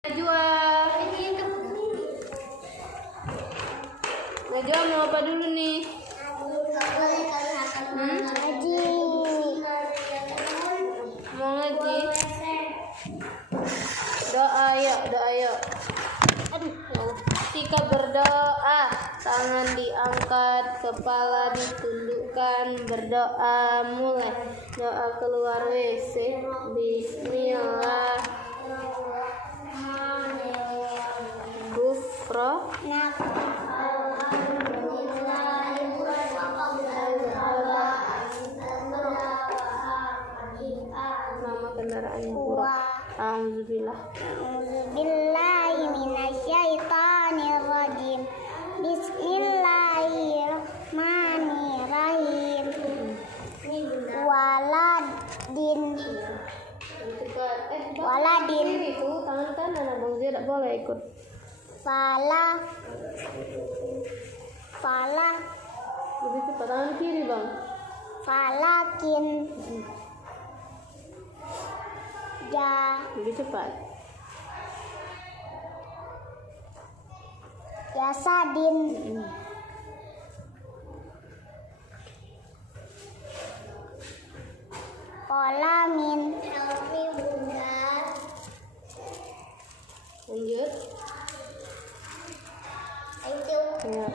Najwa. Najwa mau apa dulu nih? Ngaji. Mau ngaji? Doa yuk. Ketika berdoa, tangan diangkat, kepala ditundukkan, berdoa mulai. Doa keluar WC. Bismillah. Gufro. Nama kendaraannya buruk. Alhamdulillah. A'udzubillahi minasyaitonirrajim. Bismillahirrahmanirrahim. Waladin. Itu tangan kanan Abang Zia tidak boleh ikut. Fala. Lebih cepat tangan kiri Bang. Falakin. Lebih cepat. Jasadin. Kolamin. Lanjut. Ya.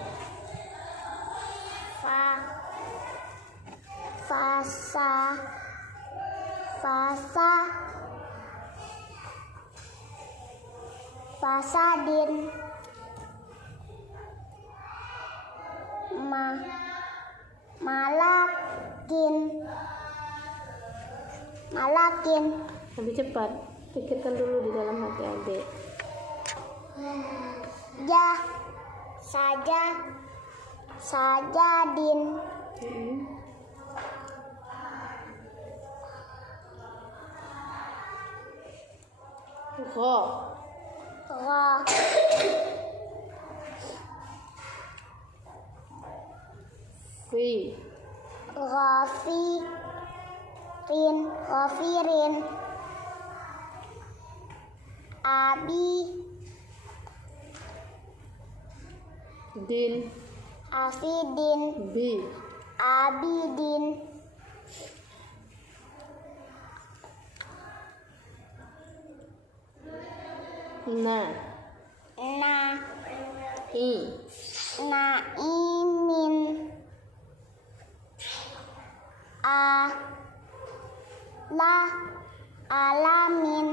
Fasadin. Malakin. Lebih cepat. Pikirkan dulu di dalam hati adik. Sajadin. Gho. Fi. Ghafirin. Afidin. Abidin. Naimin. Alamin.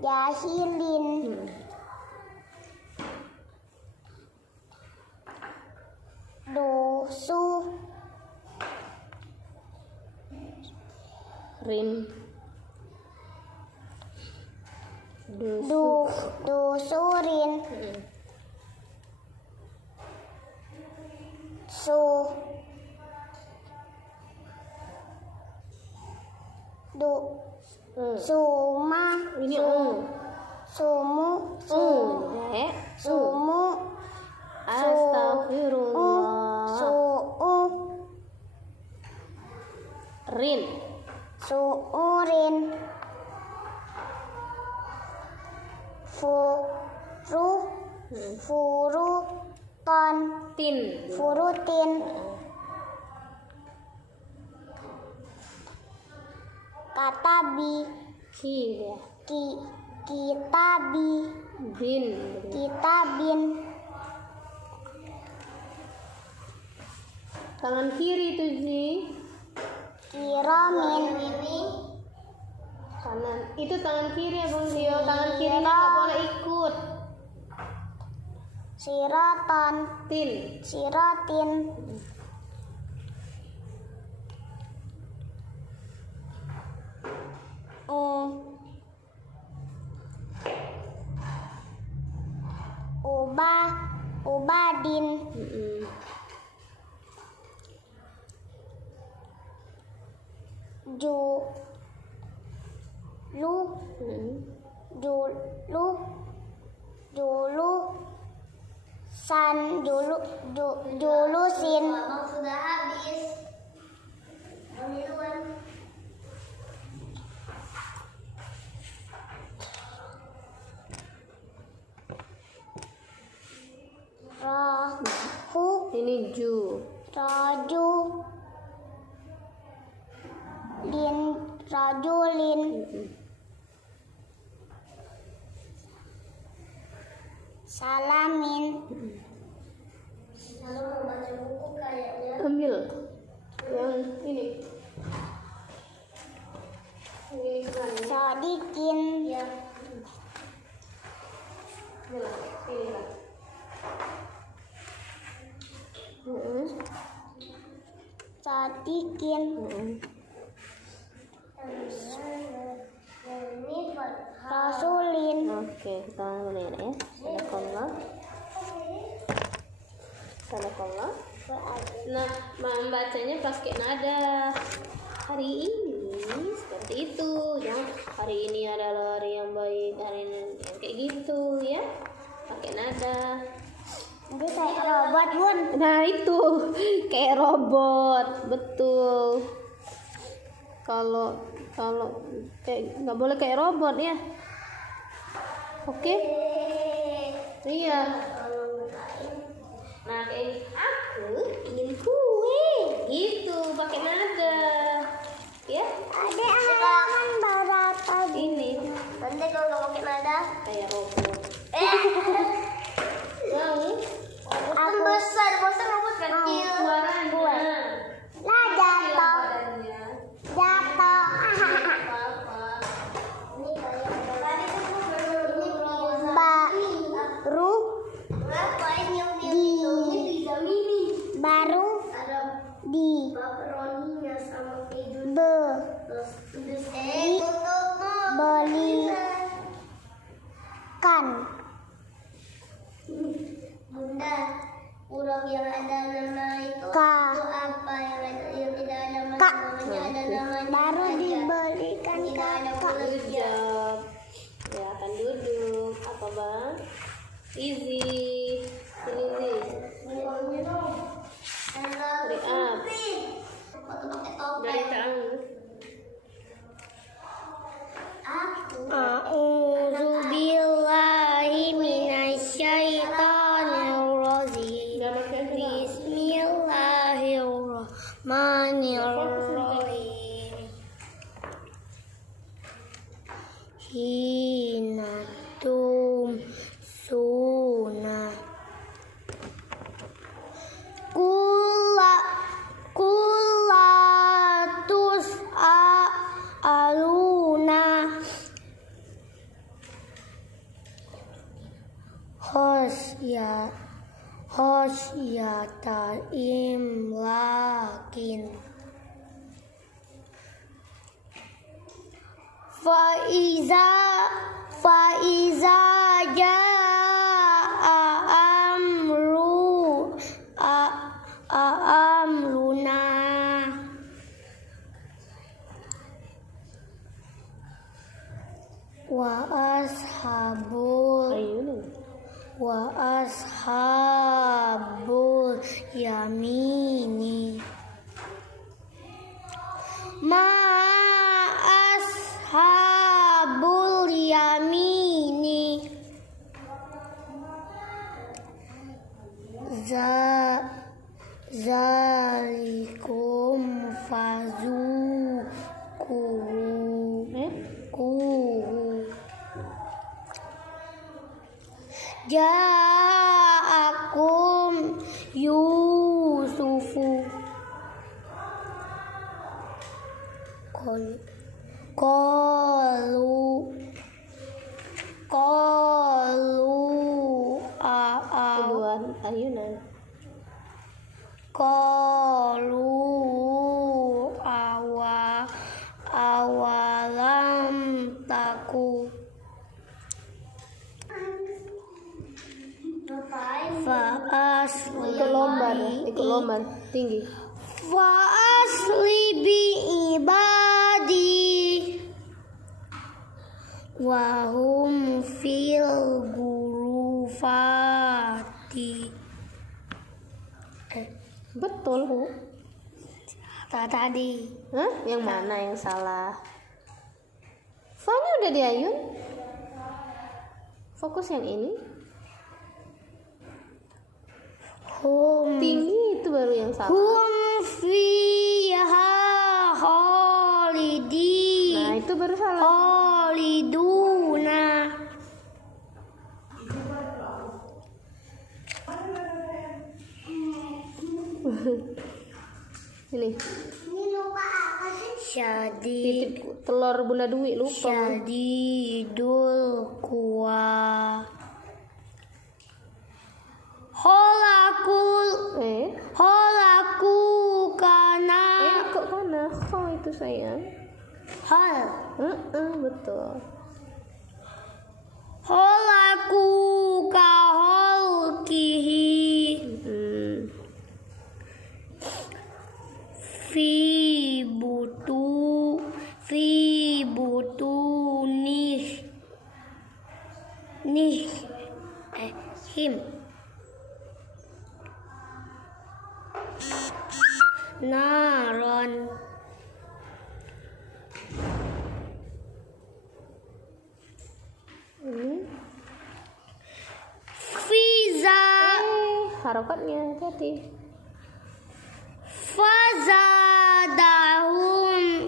Jahilin. Dusurin. Ini Sumu. Astagfirullah. Suurin. Furutin. Katabi. Kitabin. Tangan kiri itu sih. Kiramin. Kanan. Itu tangan kiri Abang Zio. Tangan kirinya nggak boleh ikut. Siratin. Ubadin. Julusin. Sudah habis. rajulin, salamin. Kalau mau baca buku kayaknya Ambil yang ini. Ini kan. Sodikin, Ya. Ini lah, ini lah. sodikin. Rasulin. Oke, kita lihat ya. Sadakallah. Sadakallah. Nah, membacanya pakai nada. Hari ini seperti itu. Jangan hari ini adalah hari yang baik, hari ini yang kayak gitu ya. Pakai nada. Nanti kayak robot bun. Nah itu kayak robot, betul. Kalau kayak nggak boleh kayak robot ya. Oke? Iya. Nah kayak aku ingin kue, gitu pakai nada, ya. Ada halaman berapa? Ini Nanti kalau nggak pakai nada, kayak robot. Mau? aku Besar robot kecil. Suaranya. lah jatuh. Baru dibelikan. Bunda, huruf yang ada nama itu Ka. itu apa yang tidak ada nama Ka. namanya ada namanya Baru saja. dibelikan Tidak ada huruf ya. Ya akan duduk. Apa bang? Easy. Sini dari tangan. A'udzu billahi minasyaitonir rajim. Bismillahirrahmanirrahim. Hina tumsuna kulatus aluna khosyata imlakin faiza jaa amruna wa ashabul yamini ma ashabul yamini zalikum fazukuhu ja'akum Yusufu qalu Kedua ayunan. qalu awalam taku Ikut lomba deh, ikut lomba tinggi. Fa'asli bi ibadi wahum fil gurufati. Betul. Tadi Hah? Yang mana yang salah? Fa-nya udah diayun. Fokus yang ini. hum Tinggi itu baru yang salah. Hum fiha khalidin. Nah, itu baru salah. Khaliduna. Ini lupa apa sih? titip telur Bunda Dwi lupa. Syadidul quwa. Holaku kana. Kok mana? Kok itu sayang? Hol. Betul. Holaku ka holkihi. Fi butu him naron. Fiza Harokatnya hati. fazadahum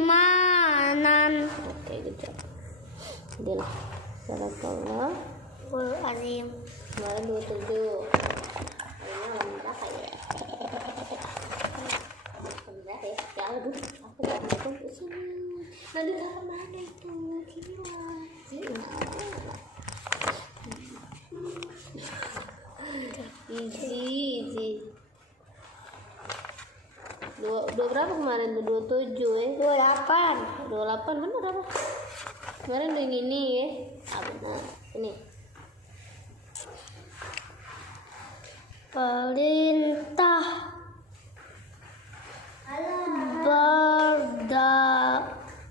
imanan. Oke, gitu. Adalah Barakallah. Azim. Kemarin 27. Ini malam berapa ya? Sebentar ya. Ya aduh, aku gak mau ke sini. Nanti taruh mana itu? Sini lah. Easy. Dua berapa kemarin tuh? 27 ya? 28 bener apa? Kemarin udah yang ini ya? Benar. Ini Perintah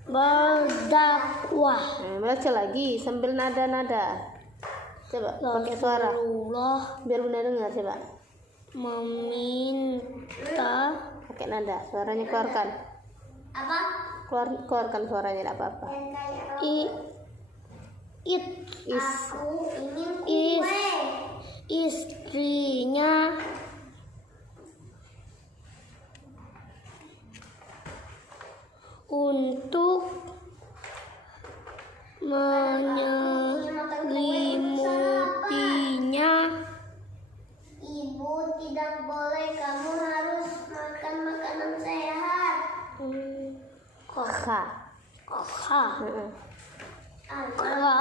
berdakwah. Baca lagi sambil nada-nada. Coba pakai suara. Rasulullah Biar Bunda dengar coba. meminta. Pakai nada, suaranya keluarkan. Apa? Keluarkan suaranya, tidak apa-apa. Istrinya untuk menyelimutinya. Ibu, tidak boleh, kamu harus makan makanan sehat.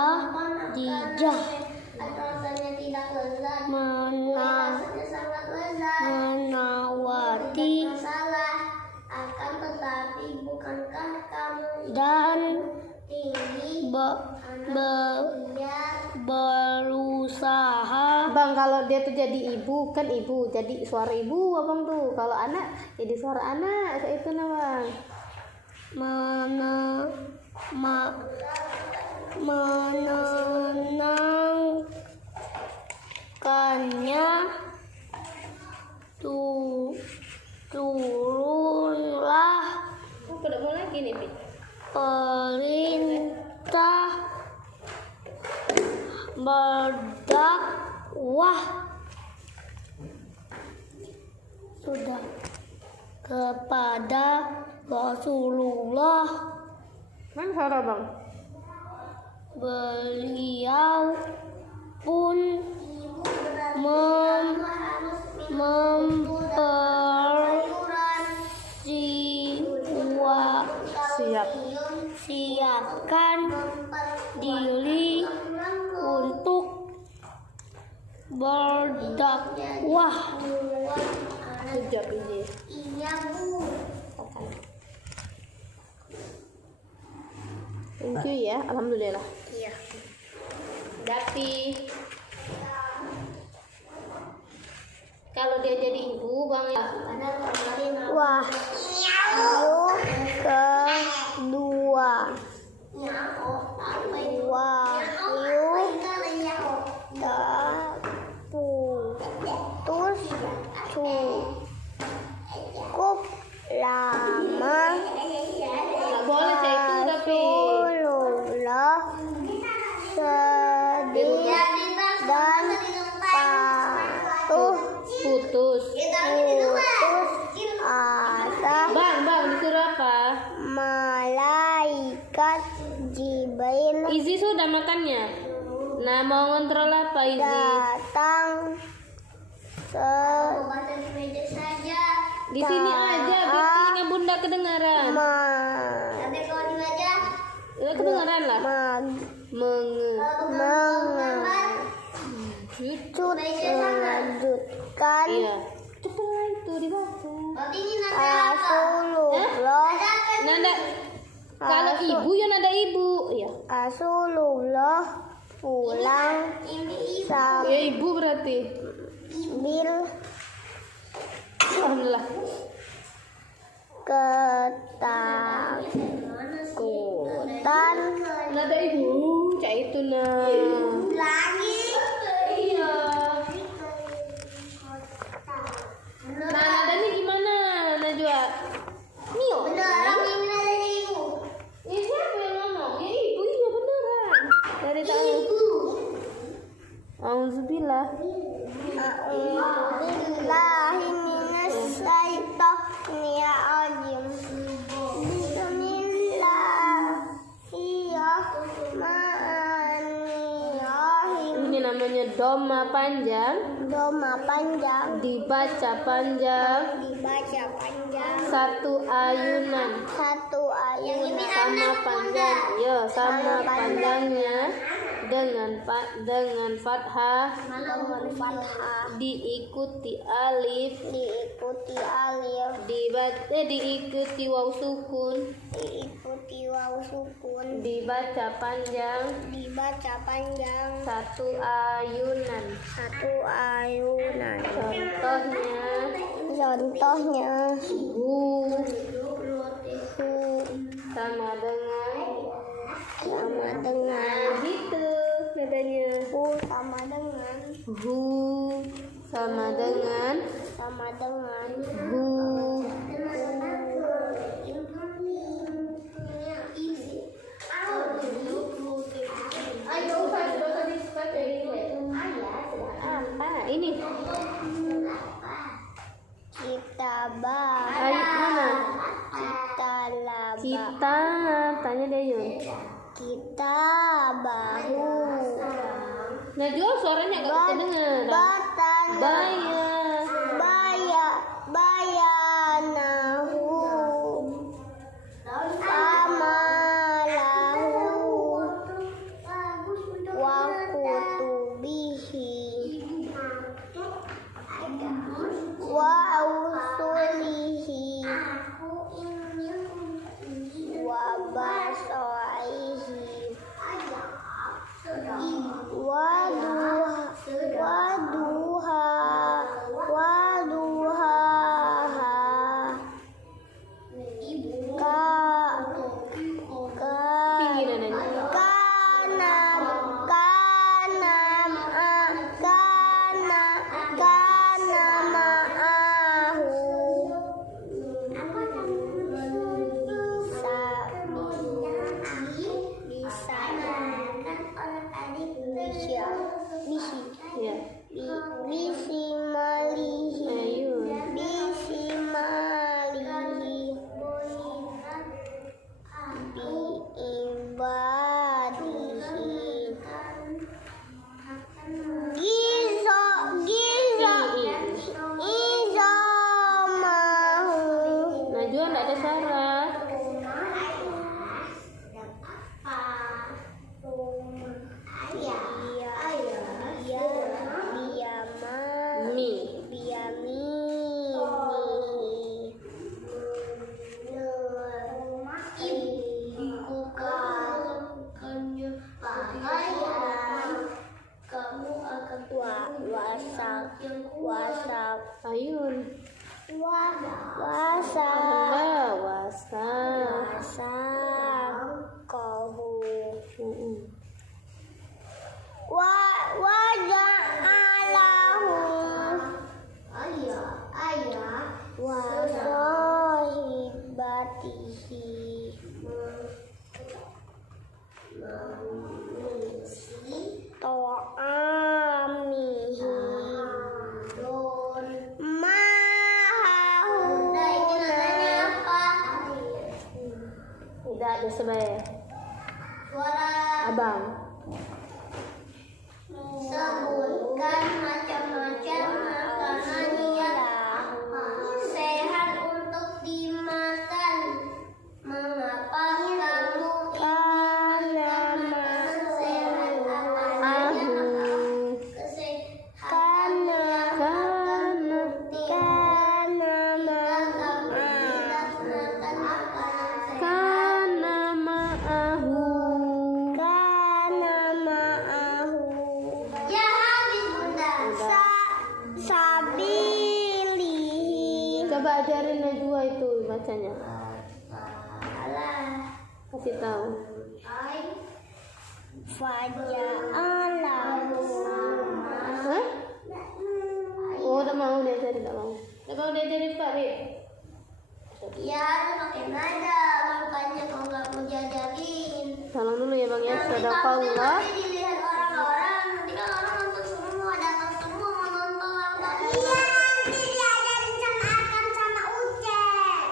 Khadijah menawati akan tetapi bukankah kamu dan berusaha. Bang, kalau dia tuh jadi ibu, kan ibu jadi suara ibu abang tuh. Kalau anak jadi suara anak, kayak itu nah bang. Menenangkannya turunlah perintah berdakwah sudah kepada Rasulullah. Mana suara bang? Beliau pun siapkan diri untuk berdakwah. Sejak ini. Iya Bu. Thank you ya, alhamdulillah. Iya. Tapi kalau dia jadi ibu bang ya. Wahyu kedua. Putus cukup lama. Nggak boleh kayak itu tapi. Rasulullah sedih dan patuh. Putus. Izzy sudah makannya. Nah, mau ngontrol apa Izzy? Datang meja saja. Di sini aja, biar telinga bunda kedengaran. Tapi kalau di meja kedengaran lah. Melanjutkan. Iya. Cepat itu dibaca. Rasulullah. Nada. Kalau ibu ya nada ibu. Iya. Rasulullah pulang Ya ibu berarti. sambil Alhamdulillah. ketakutan. Nada ibu. Cak itu nah. Lagi. Iya. Nah, nadanya gimana, Najwa? Mio. Beneran ini dari ibu. Ya siapa yang ngomong? Ya ibu, iya beneran. Dari tahu. Auzubillah. A'udzubillahi minasyaitonirrajim. Bismillahirrahmanirrahim. Ini namanya doma panjang. Doma panjang Dibaca panjang. dibaca panjang. Satu ayunan. Satu ayat Sama panjang. Ya, sama panjangnya. Dengan fathah. dengan fathah Diikuti alif. diikuti alif Diikuti waw sukun. diikuti waw sukun Dibaca panjang. dibaca panjang. Satu ayunan. Satu ayunan. Contohnya hu sama sama dengan gitu nadanya. sama dengan Hu sama dengan hu. Apa ini? kitabah. Ayat mana? Kita Tanya dia yuk. bahu Najwa suaranya gak kedengeran. bayanahu amalahu wa kutubihi wa ausulihi wa basaihi wa duhaha Pinggiran aja. kana ma'ahu Ya. bisimalihi Ayun. biibadihi izomahu. Najwa enggak ada suara. Mi. Wasak Ayun. wasak kohu waja'alahu wa sahibatihi to'amihi Tidak ada sebaya. suara Abang. Sebutkan macam-macam makanan yang sehat untuk dimakan. Mengapa kamu ingin makanan sehat? Apa saja kesehatan yang akan buktikan jika kamu tidak makan makanan sehat? Kana ma'ahu. Ya habis bunda. Sabili. Coba ajarin Najwa itu bacanya. Alah. Kasih tahu. Faja'alahu. Hah? Oh, tak mau diajarin, tak mau. Tak mau diajarin Pak Rik. Ya harus pakai nada, makanya kau nggak mau diajarin. Salam dulu ya Bang ya. Nanti Sadaqallah. nanti dilihat orang-orang, nanti kan orang nonton semua, datang semua mau nonton. Iya, nanti diajarin sama Akam sama Ucen.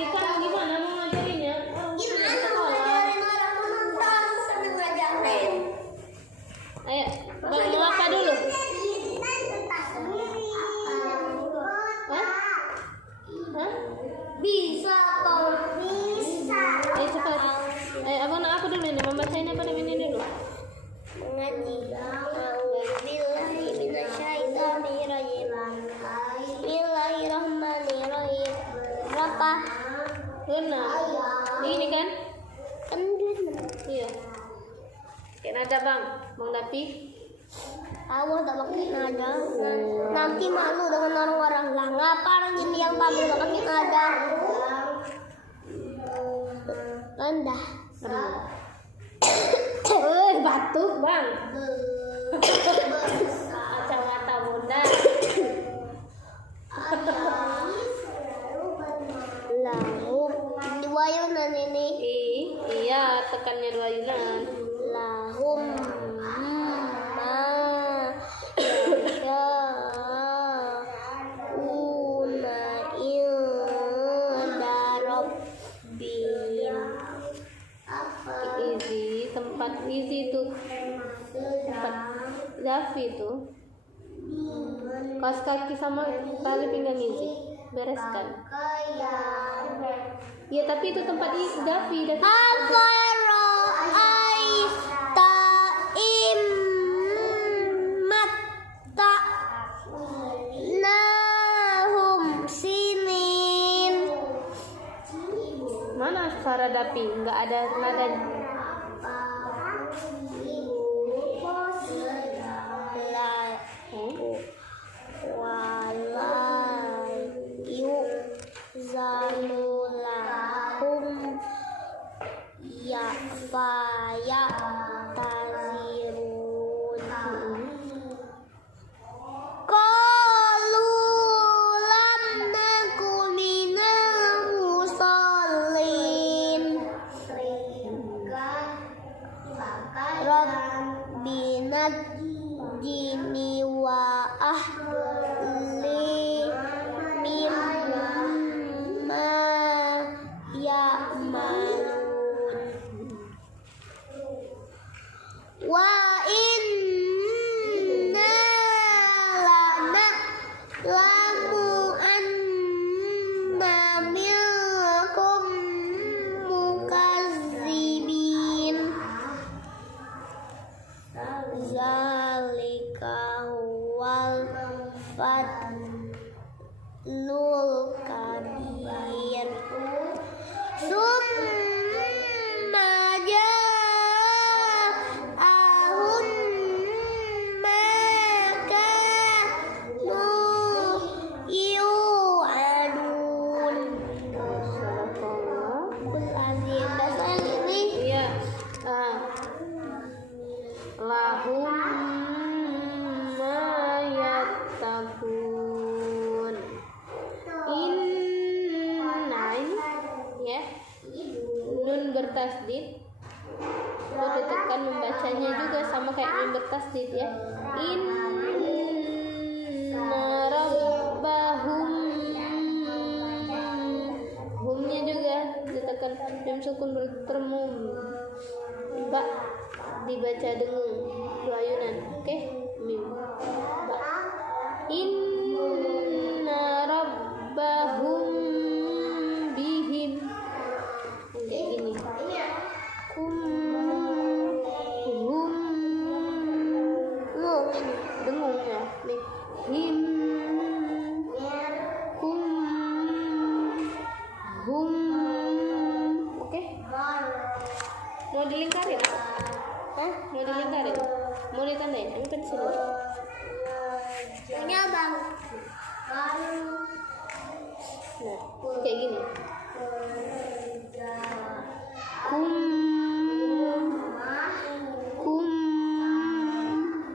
Ikan gimana mau ngajarinnya? Gimana mau ngajarin orang mau nonton, seneng ngajarin. Ayo, Bang mau apa dulu? Hah? Hah? Bisa toh, bisa. Ayo cepat. Ayo, abang nak apa dulu ini? Membacain apa ini dulu? Mengaji. A'udzubillahi minasyaitonirrajim. Bismillahirrahmanirrahim. Berapa? Benar. Ini kan? Kan dulu. Iya. Kayak nada Bang. Bang Dapi. Awas tak pakai nada. Nanti malu dengan orang-orang lah. Ngapa orang ini yang tampil tak pakai nada? Rendah. Batuk Bang. Kacamata Bunda. Lahum. Dua yunan ini. Iya, tekannya 2 yunan. Lahum ma yasha'una inda rabbihim. Izi, tempat izi itu. Tempat Davi itu. Kaos kaki sama tali pinggang izi. Bereskan. Ya tapi itu tempat Davi. Afara'aita immatta nahum sinin. Mana suara Davi? Enggak ada nada. Zalulahum ya faya tazirun. Qalu lam naku minal musallin. Rabbina jini wa ahli mimma ya'malun. Wa inna lana lamu anna minkum mukazzibin. Zalika huwal fadlul kabir. Summa ja'ahum ma kanu yu'adun. Kul azim. Bahasa ini. Iya. Lahum ma yattaqun. Innain ya. Nun bertasdid. Itu ditekan membacanya juga sama kayak nun bertasdid ya. Inna rabbahum. Humnya juga ditekan, mim sukun bertemu. Ba dibaca dengung, 2 ayunan. Oke? Mim. Ba. Inna rabbahum bihim. Kayak gini. Hum. Dengung ya. Nih. Him. Hum. Oke? Mau dilingkarin? Hah? Mau dilingkarin? Mau ditandain? Ini pensil. Punya bang. Nah, kayak gini. Kum.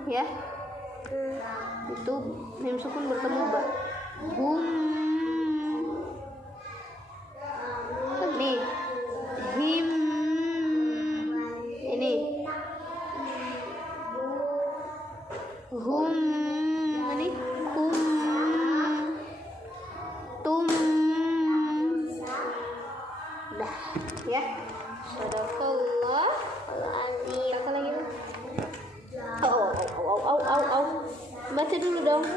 Ya. Itu mim sukun bertemu ba. Hum. Nih. Him. Ini. Hum. Ini. Kum. Tum. Dah, ya. Sadaqallah. Apa lagi? Au. Baca dulu dong.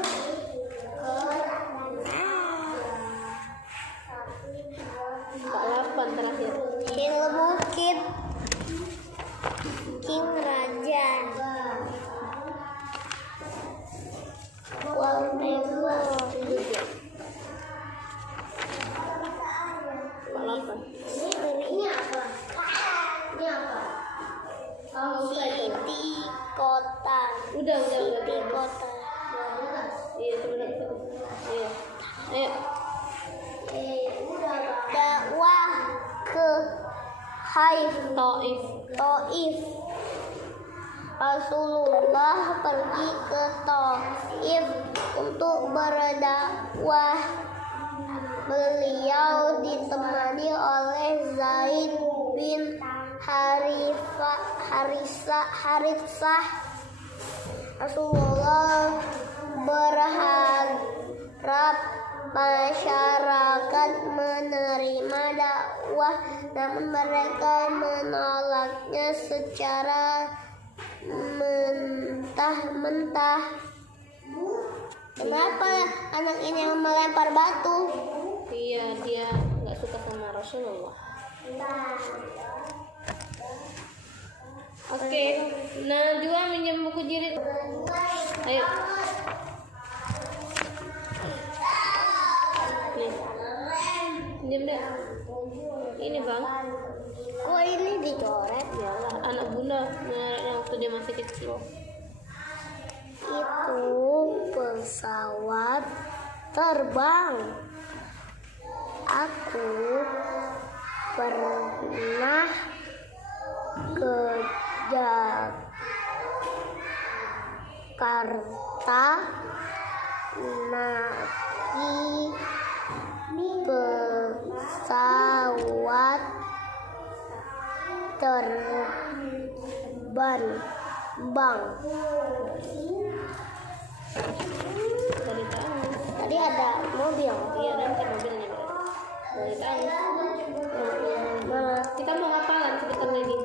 Pak 8 terakhir. King Bukit. King Raja. Wal Memor. Pak 8. Ini apa? Ini apa? Siti Kota. Udah. Siti Kota. Iya, sebentar. Iya. Ayo. Dakwah ke Haif Taif. Taif. Rasulullah pergi ke Taif untuk berdakwah. Beliau ditemani oleh Zaid bin Haritsah. Rasulullah berharap masyarakat menerima dakwah, namun mereka menolaknya secara mentah-mentah. Kenapa anak ini yang melempar batu? Iya, dia nggak suka sama Rasulullah. Oke, Najwa minjem buku jilid. Ayo. Nih. Minjem deh. Ini bang. Kok ini dicoret? Ya lah, anak bunda ngereknya waktu dia masih kecil. Itu pesawat terbang. Aku pernah ke Jakarta naik pesawat terbang. Dari tahu. Tadi ada mobil. Iya, nanti mobilnya dari tahu. Mana? Kita mau hafalan sebentar lagi.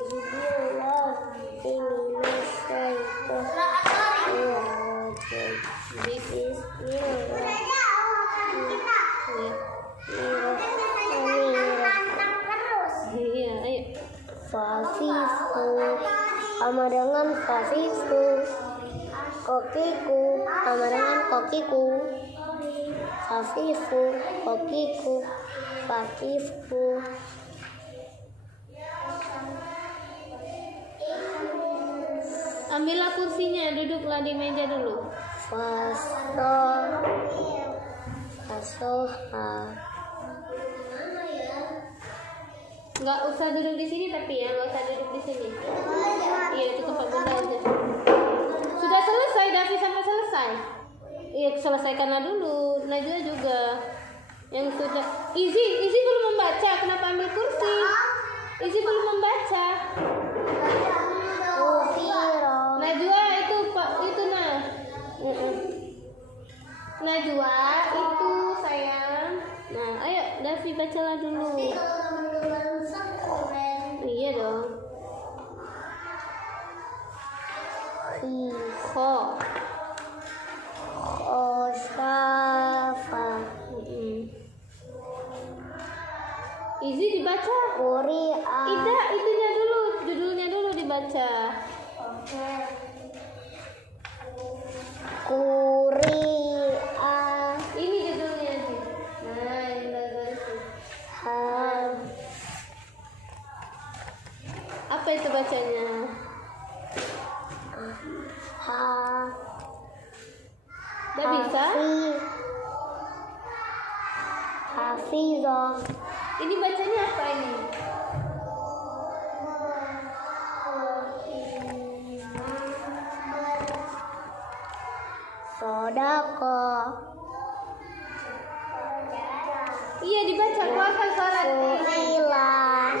Iya, ayo. Fafifu sama dengan fafifu. Kokiku sama dengan kokiku. Fafifu, kokiku, fafifu. Ambillah kursinya, duduklah di meja dulu. Fasoha. Nggak usah duduk di sini tapi ya, nggak usah duduk di sini. Iya, itu tempat bunda aja. Sudah selesai, Davi sampai selesai. Iya, selesaikanlah dulu. Najwa juga. Yang sudah. Izi belum membaca. Kenapa ambil kursi? Izi belum membaca. Najwa itu Pak, itu nah. Najwa itu sayang. Nah, ayo Davi bacalah dulu. Iya dong. Kho. Khosafa. Izi dibaca. Quri'a. Ida, itunya dulu, judulnya dulu dibaca. Oke. Quri'a. Ini judulnya sih. Nah, ini bagus. Apa itu bacanya? Udah bisa? Hafizah. Ini bacanya apa ini? Sodaqah. Iya dibaca, keluarkan suaranya. Suhilah.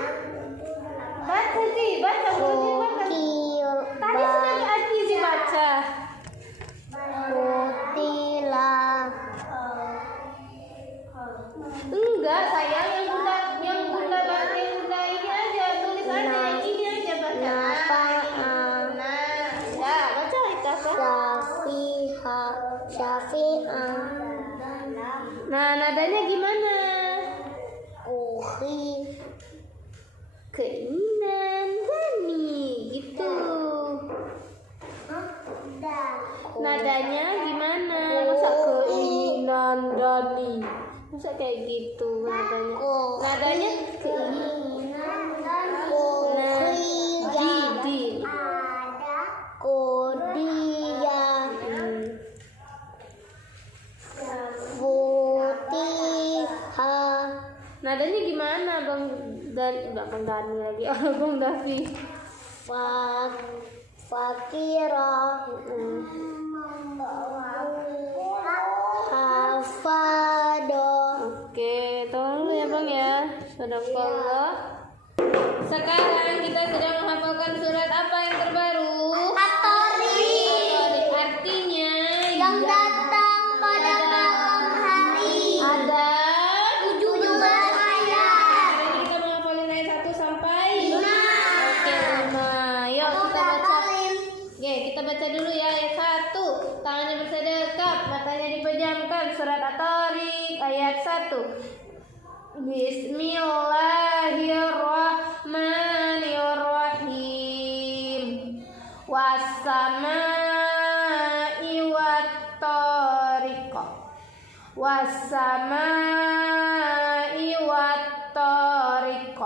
Baca sih, baca mulutnya baca. Tadi sudah Aji sih baca. Kutilah. Enggak, sayang yang bunda ini aja, tulis aja yang ini aja baca. Nah, ya baca itu apa? Syafi'ah. Nah, nadanya gimana? Uhi. Keinginan Dani gitu. Nadanya gimana? Masa keinginan Dani? Masa kayak gitu nadanya? Nadanya keinginan. Nah, di. Ada Kodiyah. Futihah. Nadanya gimana Bang Dani lagi? Oh, Bang Davi. Fakirah. Hafadoh. Oke, tolong ya Bang ya. Sadaqallah. Sekarang kita sedang menghafalkan surat apa yang terbaru? At-Tariq. Artinya Yang datang pada malam hari. ada 17 ayat. Hari ini kita menghafalin ayat 1 sampai 5. Oke, 5. Yuk Kamu kita baca. hafalin. Oke, kita baca dulu ya ayat 1. Tangannya bersedekap, matanya dipejamkan. Surat At-Tariq ayat 1. Bismillahirrahmanirrahim. Was-samaa'i wat-tariq. Was-samaa'i wat-tariq.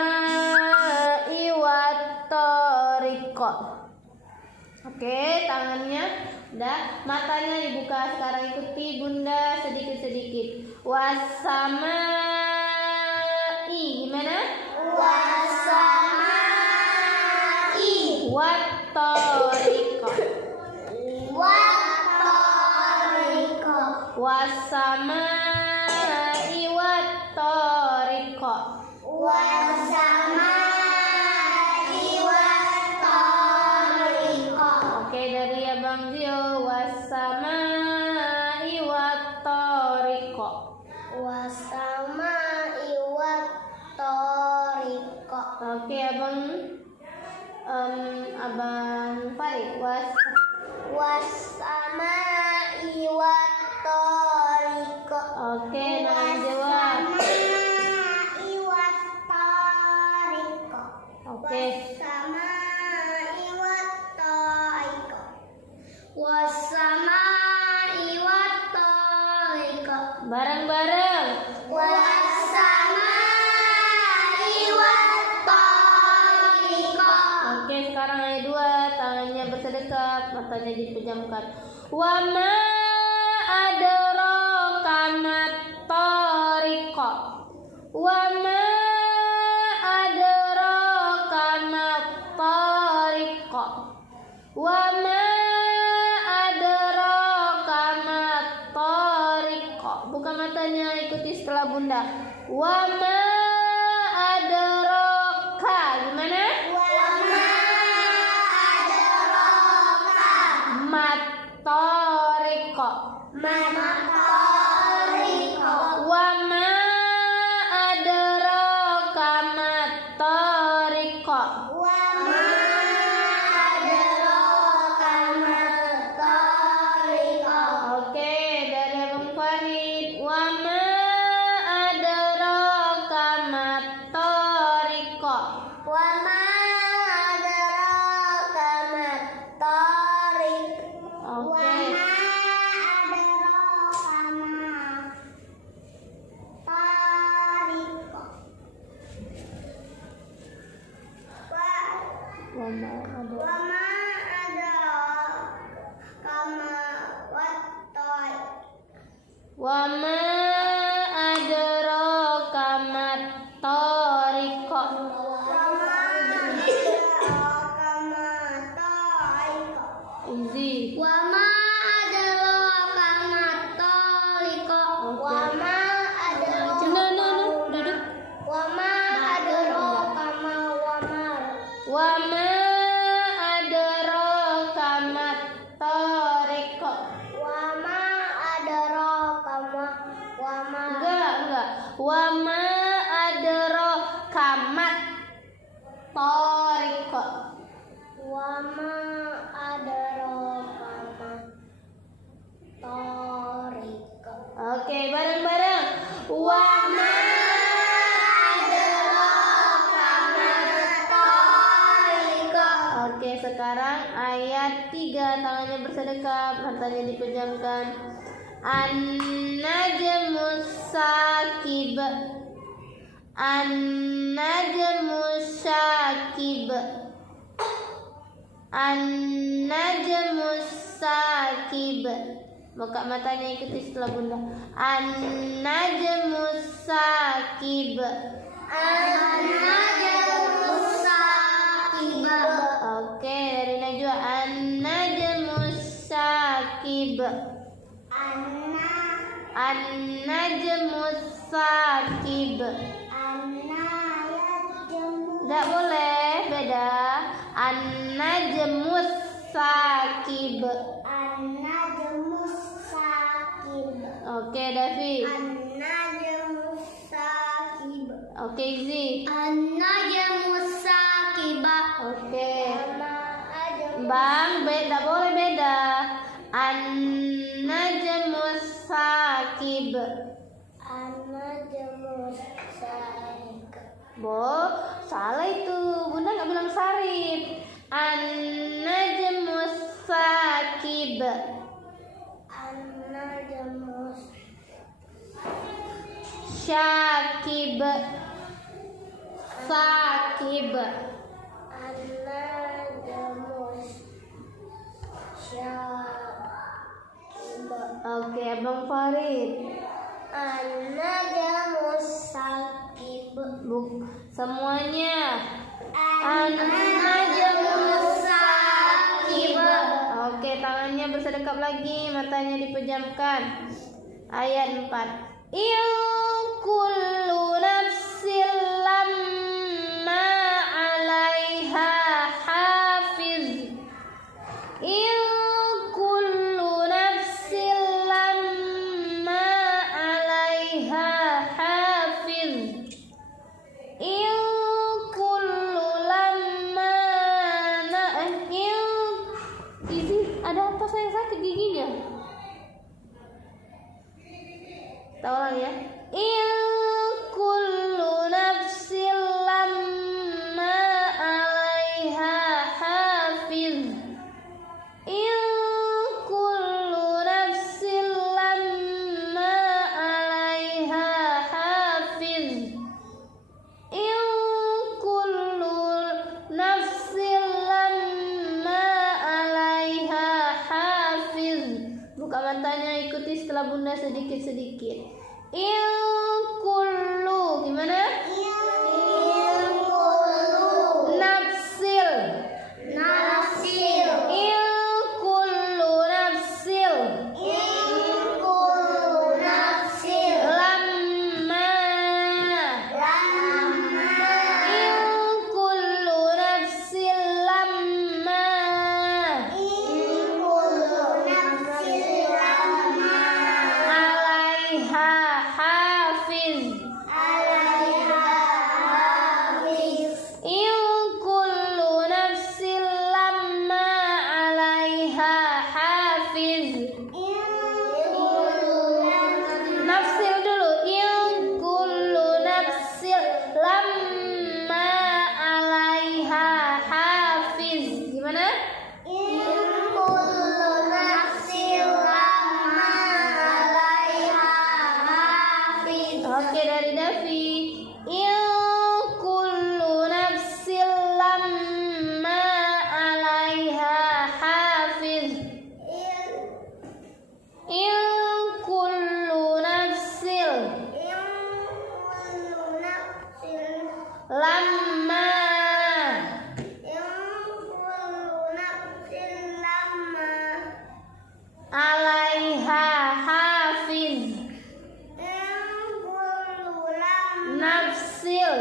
Was-samaa'i wat-tariq. Oke, tangannya udah, matanya dibuka. Sekarang ikuti Bunda sedikit-sedikit. Was-samaa'i gimana? Was-samaa'i. Wat-tariq. Wat-tariq. Was-samaa'i wat-tariq. Was-samaa'i wat-tariq. Oke, dari Abang Zio. Was-samaa'i wat-tariq. Was-samaa'i wat-tariq. Oke, Abang Farid. Was-samaa'i wat-tariq. Oke, nah jawab. Was-samaa'i wat-tariq. Oke. Was-samaa'i wat-tariq. Was-samaa'i wat-tariq. Bareng-bareng. Was-samaa'i wat-tariq. Oke, sekarang ayat 2. Tangannya bersedekap, matanya dipejamkan. Wa ma adraka mat-tariq. Wa ma adraka mat-tariq. Wa ma adraka mat-tariq. Buka matanya, ikuti setelah Bunda. Wa ma adraka gimana? Wa ma adraka Mat-tariq. mat-tariq. Wa ma adraka mat-tariq. Wa ma Wama ada. Wama ada kama wattoi. Wama adraka mat tariqa. Wama adraka mat tariqa. Easy. Wama adraka mat tariqa. Wama adraka. No, duduk. Wama adraka ma wamar. Wama adraka mat tariqa. Wama adraka ma wamar. Enggak. Wama adraka mat tariqa. Wama adraka ma tariqa. Oke, bareng-bareng. Wama adraka mat tariqa. Oke, sekarang ayat 3, tangannya bersedekap, matanya dipejamkan. An-najmus sakib. An-najmus sakib. An-najmus sakib. Buka matanya, ikuti setelah bunda. An-najmus sakib. An-najmus sakib. Oke, dari Najwa. An-najmus sakib. An-najmus sakib. Tidak boleh, beda. An-najmus sakib. An-najmus sakib. Oke, Davi. An-najmus sakib. Oke, Izzy. An-najmus sakib. Oke. Bang, beda boleh beda. An-najmus sakib. An-najmus sakib. Salah itu. Bunda nggak bilang sarip. An-najmus sakib. An-najmus Syakib. Sakib. An-najmus syakib. Oke, Abang Farid. An-najmus sakib. Semuanya. An-najmus sakib. Oke, tangannya bersedekap lagi, matanya dipejamkan. Ayat 4. In kullu nafsin lamma 'alaiha hafiz. In kullu nafsin lamma 'alaiha hafiz. In kullu lamma ada apa saya sakit giginya? Tahu lagi ya. In kullu nafsin lamma 'alaiha hafiz. In kullu nafsin lamma 'alaiha hafiz. In kullu nafsin lamma 'alaiha hafiz. Buka matanya, ikuti setelah bunda sedikit-sedikit. In kullu gimana? In kullu Nafsil. nafsin. In kullu nafsil. In kullu nafsin. Lamma. Lamma. In kullu nafsil lamma. In kullu nafsin lamma. 'Alaiha hafiz. Alaiha hafiz. In kullu nafsin lamma 'alaiha hafiz. In kullu Nafsil dulu. In kullu nafsil lamma 'alaiha hafiz. Gimana? In kullu nafsin lamma 'alaiha hafiz. Oke, dari Davi. In kullu nafsin lamma Lamma. kullu nafsin lamma. Alaiha hafiz. Kullu Nafsil.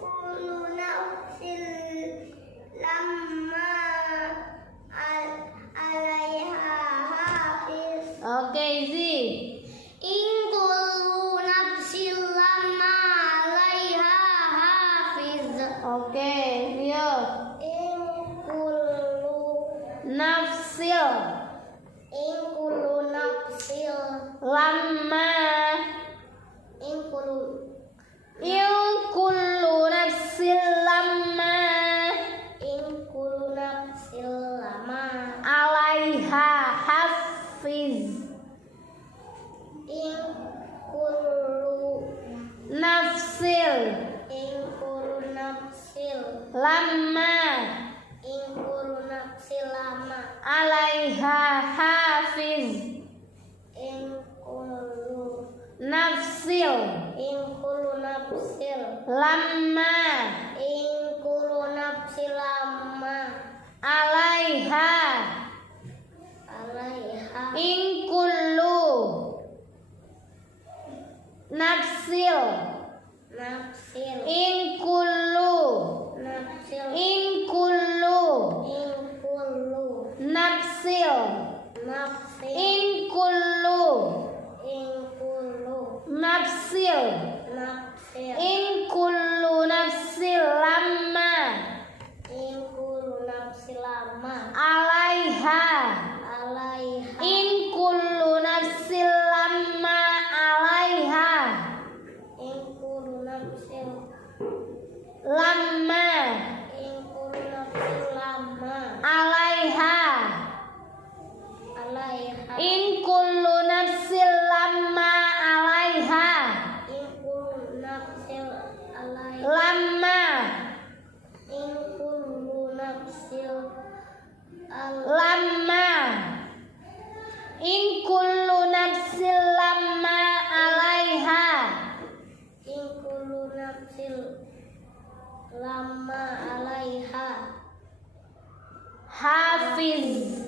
kullu nafsin lamma alaiha hafiz. Oke, Zi. Kullu nafsin lamma alaiha hafiz. Oke, Rio. Kullu Nafsil. kullu nafsin Lamma. kullu Kullu nafsil lamma. kullu nafsin lamma Alaiha hafiz. kullu Nafsil. kullu nafsin Lamma. kullu nafsin lamma Alaiha hafiz. kullu Nafsil. kullu nafsin Lamma. kullu nafsin lamma Alaiha. alaiha Kullu nafsil. nafsin Kullu. nafsin Kullu kullu nafsil. nafsin Kullu kullu nafsil. nafsin Kullu nafsil lamma. kullu nafsin lamma Alaiha. alaiha Kullu nafsil lamma. Alaiha. kullu nafsin Lamma. kullu nafsin lamma Alaiha. alaiha Kullu nafsil lamma. Alaiha. kullu nafsin alaiha Lamma. kullu nafsin Lamma. Kullu nafsil lamma. Alaiha. kullu nafsin lamma alaiha Hafiz.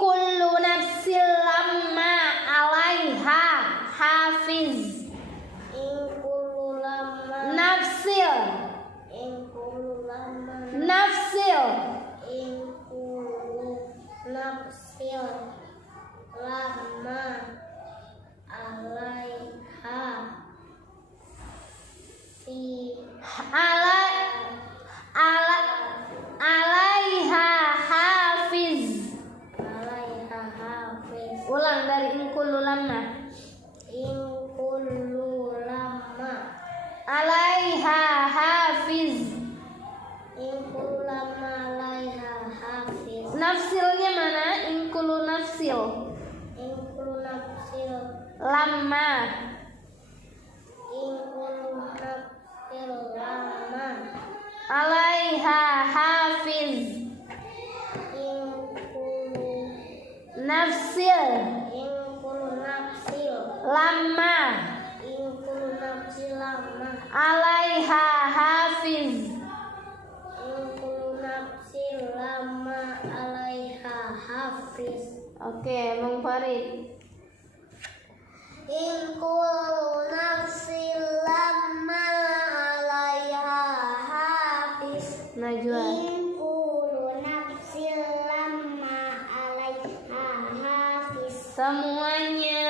Kullu nafsil lamma. Alaiha. Hafiz. kullu lamma Nafsil. kullu lamma Nafsil. kullu nafsin lamma alaiha fi Alaiha hafiz. alaiha hafiz Ulang dari kullu lamma. kullu lamma Alaiha hafiz. kullu lamma alaiha hafiz Nafsilnya mana? Kullu nafsil. kullu nafsin Lamma. kullu nafsin lamma Alaiha hafiz. kullu Nafsil. kullu nafsin Lamma. kullu nafsin lamma Alaiha hafiz. kullu nafsin lamma alaiha hafiz Oke, Bang Farid. kullu nafsin lamma alaiha hafiz Najwa. kullu nafsin lamma alaiha hafiz Semuanya.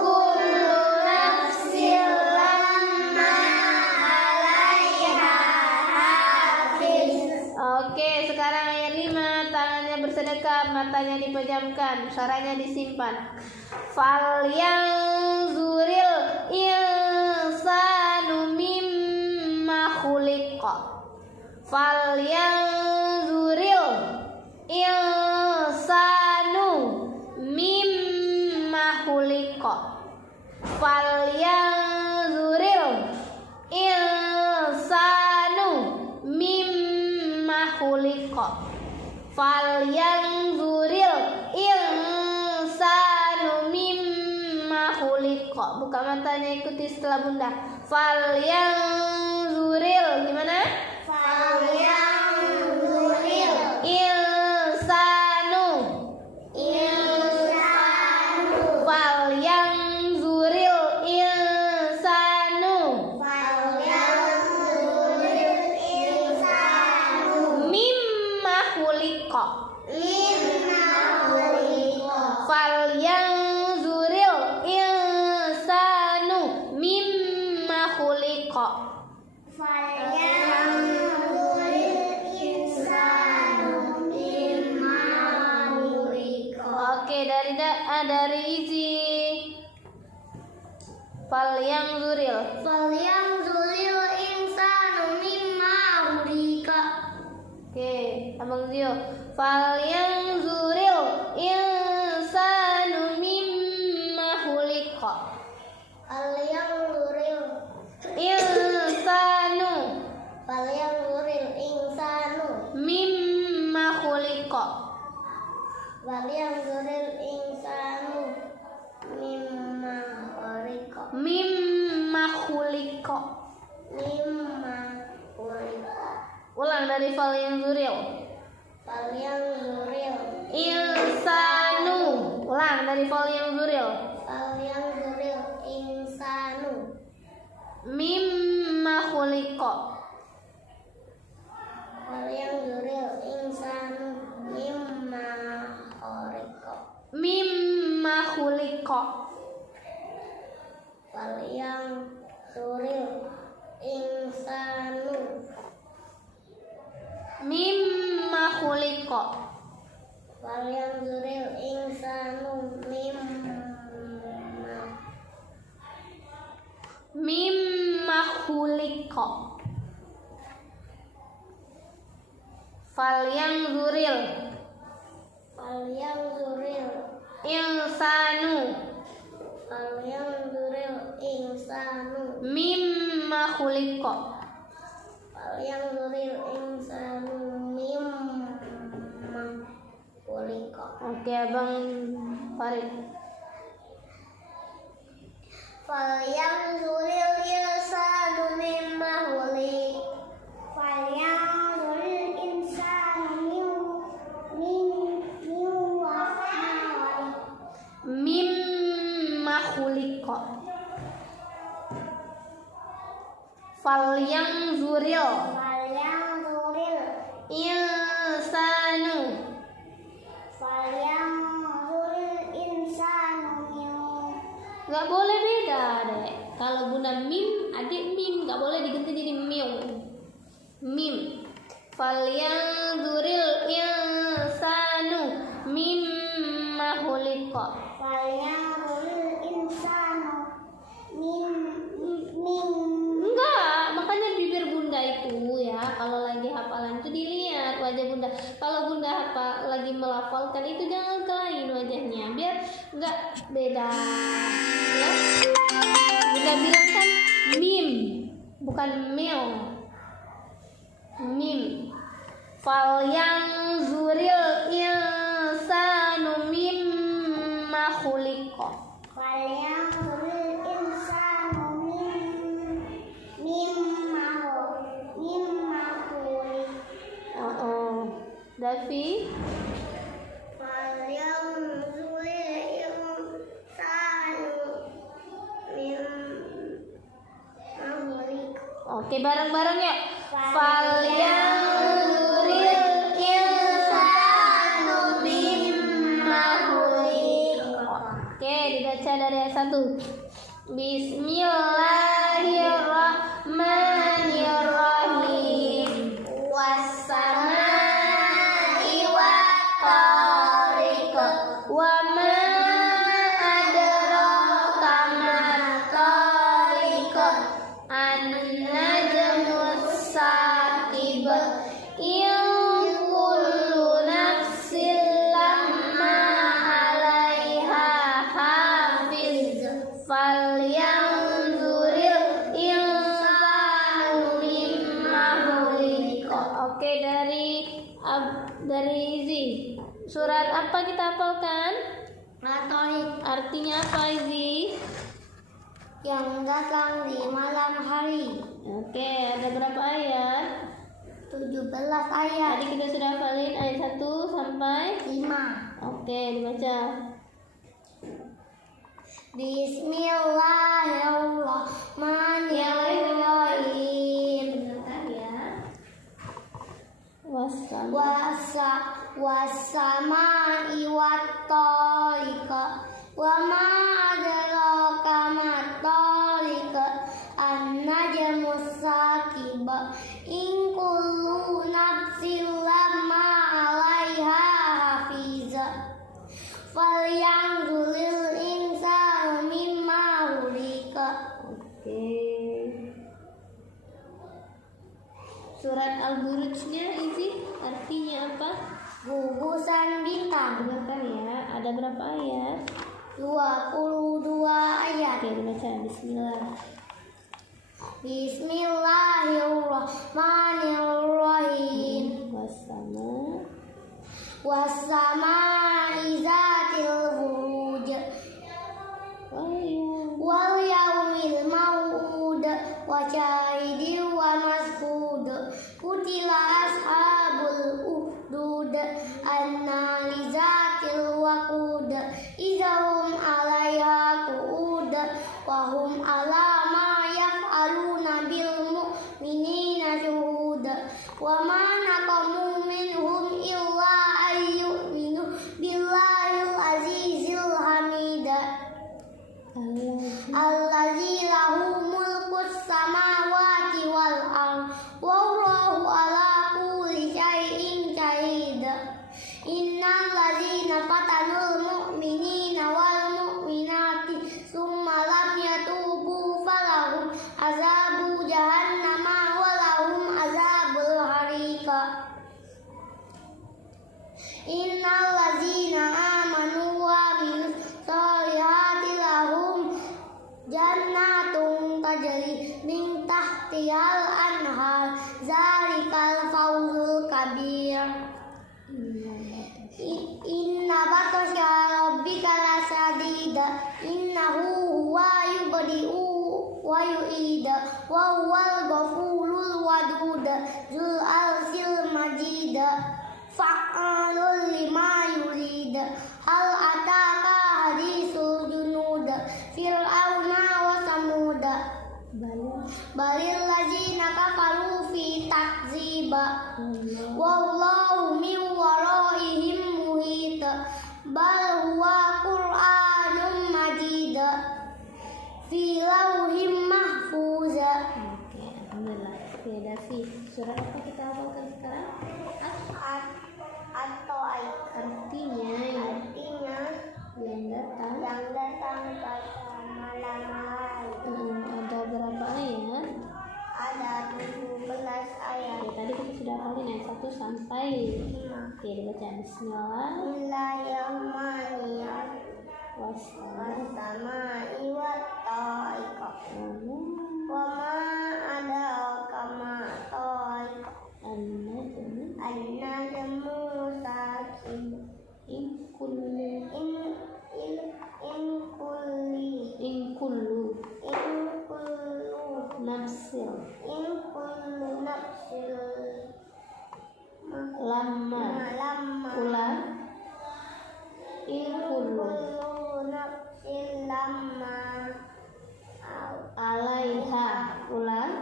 Kullu nafsil lamma alaiha hafiz. Oke, sekarang ayat 5. Tangannya bersedekah, matanya dipejamkan, suaranya disimpan. Falyanzuril insanu mimma khuliqa. Falyanzuril insanu mimma khuliqa. Falyanzuril insanu mimma khuliqa. Falyanzuril insanu matanya ikuti setelah bunda. Fal yang zuril gimana? Fal yang zuril Insanu. insanu. Fal yang zuril insanu. Fal yang zuril insanu. Mimma khuliqa. Mimma khuliqa. Fal yang zuril insanu mimma khuliqa. Fal yang zuril insanu mimma khuliqa. Oke, dari Izi. Fal yang zuril. Fal yang zuril insanu mimma khuliqa. Oke, Abang Zio. Fal yang zuril insanu mimma khuliqa. Fal yang zuril Insanu Fal yang zuril insanu mimma khuliqa. Fal yang zuril insanu mimma khuliqa. Mimma khuliqa. Mimma khuliqa. Ulang dari fal yang zuril. Fal yang zuril Insanu. Ulang dari fal yang zuril. Fal yang zuril insanu Mimma khuliqa. Fal yang zuril insanu mimma khuliqa. Mimma khuliqa. Fal yang zuril insanu Mimma khuliqa. Fal yang zuril insanu Mimma khuliqa. Fal yang zuril Fal yang zuril insanu Fal yang zuril insanu mimma khuliqa. Fal yang zuril insanu mimma khuliqa. Oke, Abang Farid. Fal yang zuril insanu mimma khuliqa. Fal yang zuril insanu Mimma khuliqa. Fal yang zuril Fal yang zuril insanu Fal yang zuril insanu nggak boleh beda deh. Kalau bunda mim, adik mim nggak boleh diganti jadi miu. Mim. Fal yang zuril insanu mimma khuliqa. Fal yang zuril insanu Enggak, makanya bibir bunda itu ya, kalau lagi hafalan itu dilihat wajah bunda. Kalau bunda lagi melafalkan itu jangan kelain wajahnya, biar enggak beda. Ya. Bunda bilang kan mim, bukan mil. Mim. Fal yang zuril insanu mimma khuliqa. Fal yang zuril insanu mimma khuliqa. Davi. Fal yang zuril insanu mimma khuliqa. Oke, bareng-bareng ya. Fal yang zuril insanu mimma khuliqa. Oke, dibaca dari yang satu. Bismillahirrahmanirrahim. Wassama'i wattariq. Wa ma adraka mat-tariq. An-najmus saqib. In kullu nafsin lamma 'alaiha hafiz. Fal yang zuril insanu mimma khuliqa. Oke, dari Izi. Surat apa kita hafalkan? At-Tariq. Artinya apa, Izi? yang datang di malam hari. Oke, ada berapa ayat? 17 ayat. Tadi kita sudah hafalin ayat 1 sampai 5. Oke, dibaca. Bismillahirrahmanirrahim. Wassama'i wat-thariq wa ma adraka mat-thariq an-najmus saqib in kullu nafsin lamma 'alaiha hafiz falyanzuril insanu mimma khuliqa. Oke. Surat Al-Buruj-nya isi artinya apa? Gugusan bintang. Benar kan ya? Ada berapa ayat? 22 ayat. Oke, dibaca. Bismillah. Bismillahirrahmanirrahim. Wassama'i zatil buruj wal yaumil maw'ud wa syahidin wa mashhud qutila ashabul ukhdud annari zatil waqud idhum 'alaiha qu'ud wa hum 'ala ma yaf'aluna bil mu'minina syuhud wa ma naqamu minhum illa ayyuminu billahil azizil hamid allazi lahu mulkus samawati wal ard wallahu ala kulli syai'in syahid. Innal ladzina fatanul mu'minina wal mu'minati summa lam yatubu falahum azabu jahannama walahum azabul hariq. Innal ladzina amanu wa amilus sholihati lahum jannatun tajri min tahtihal anhar zalikal fawzul kabir. Inna batasya rabbika lasadid innahu huwa yubdi'u wa yu'id wa huwal ghafurul wadud dzul arsil majid fa'alul lima yurid. Hal ataka hadisul junud fir'auna wa samud balil ladzina kafaru fi takziba wallahu min waraihim muhit bal huwa qur'anun majid fi lauhim mahfuz. Oke, alhamdulillah. Oke, Davi. Surat apa kita hafalkan sekarang? Artinya yang datang pada malam hari. ada berapa ayat? Ada 17 ayat. Oke, tadi kita sudah hafalin ayat 1 sampai 5. Oke, dibaca. Bismillah. Bismillahirrahmanirrahim. Wassama'i wat-thariq wa ma adraka mat-thariq an-najmu saqib in kullu nafsin lamma ulang in kullu nafsin lamma alaiha ulang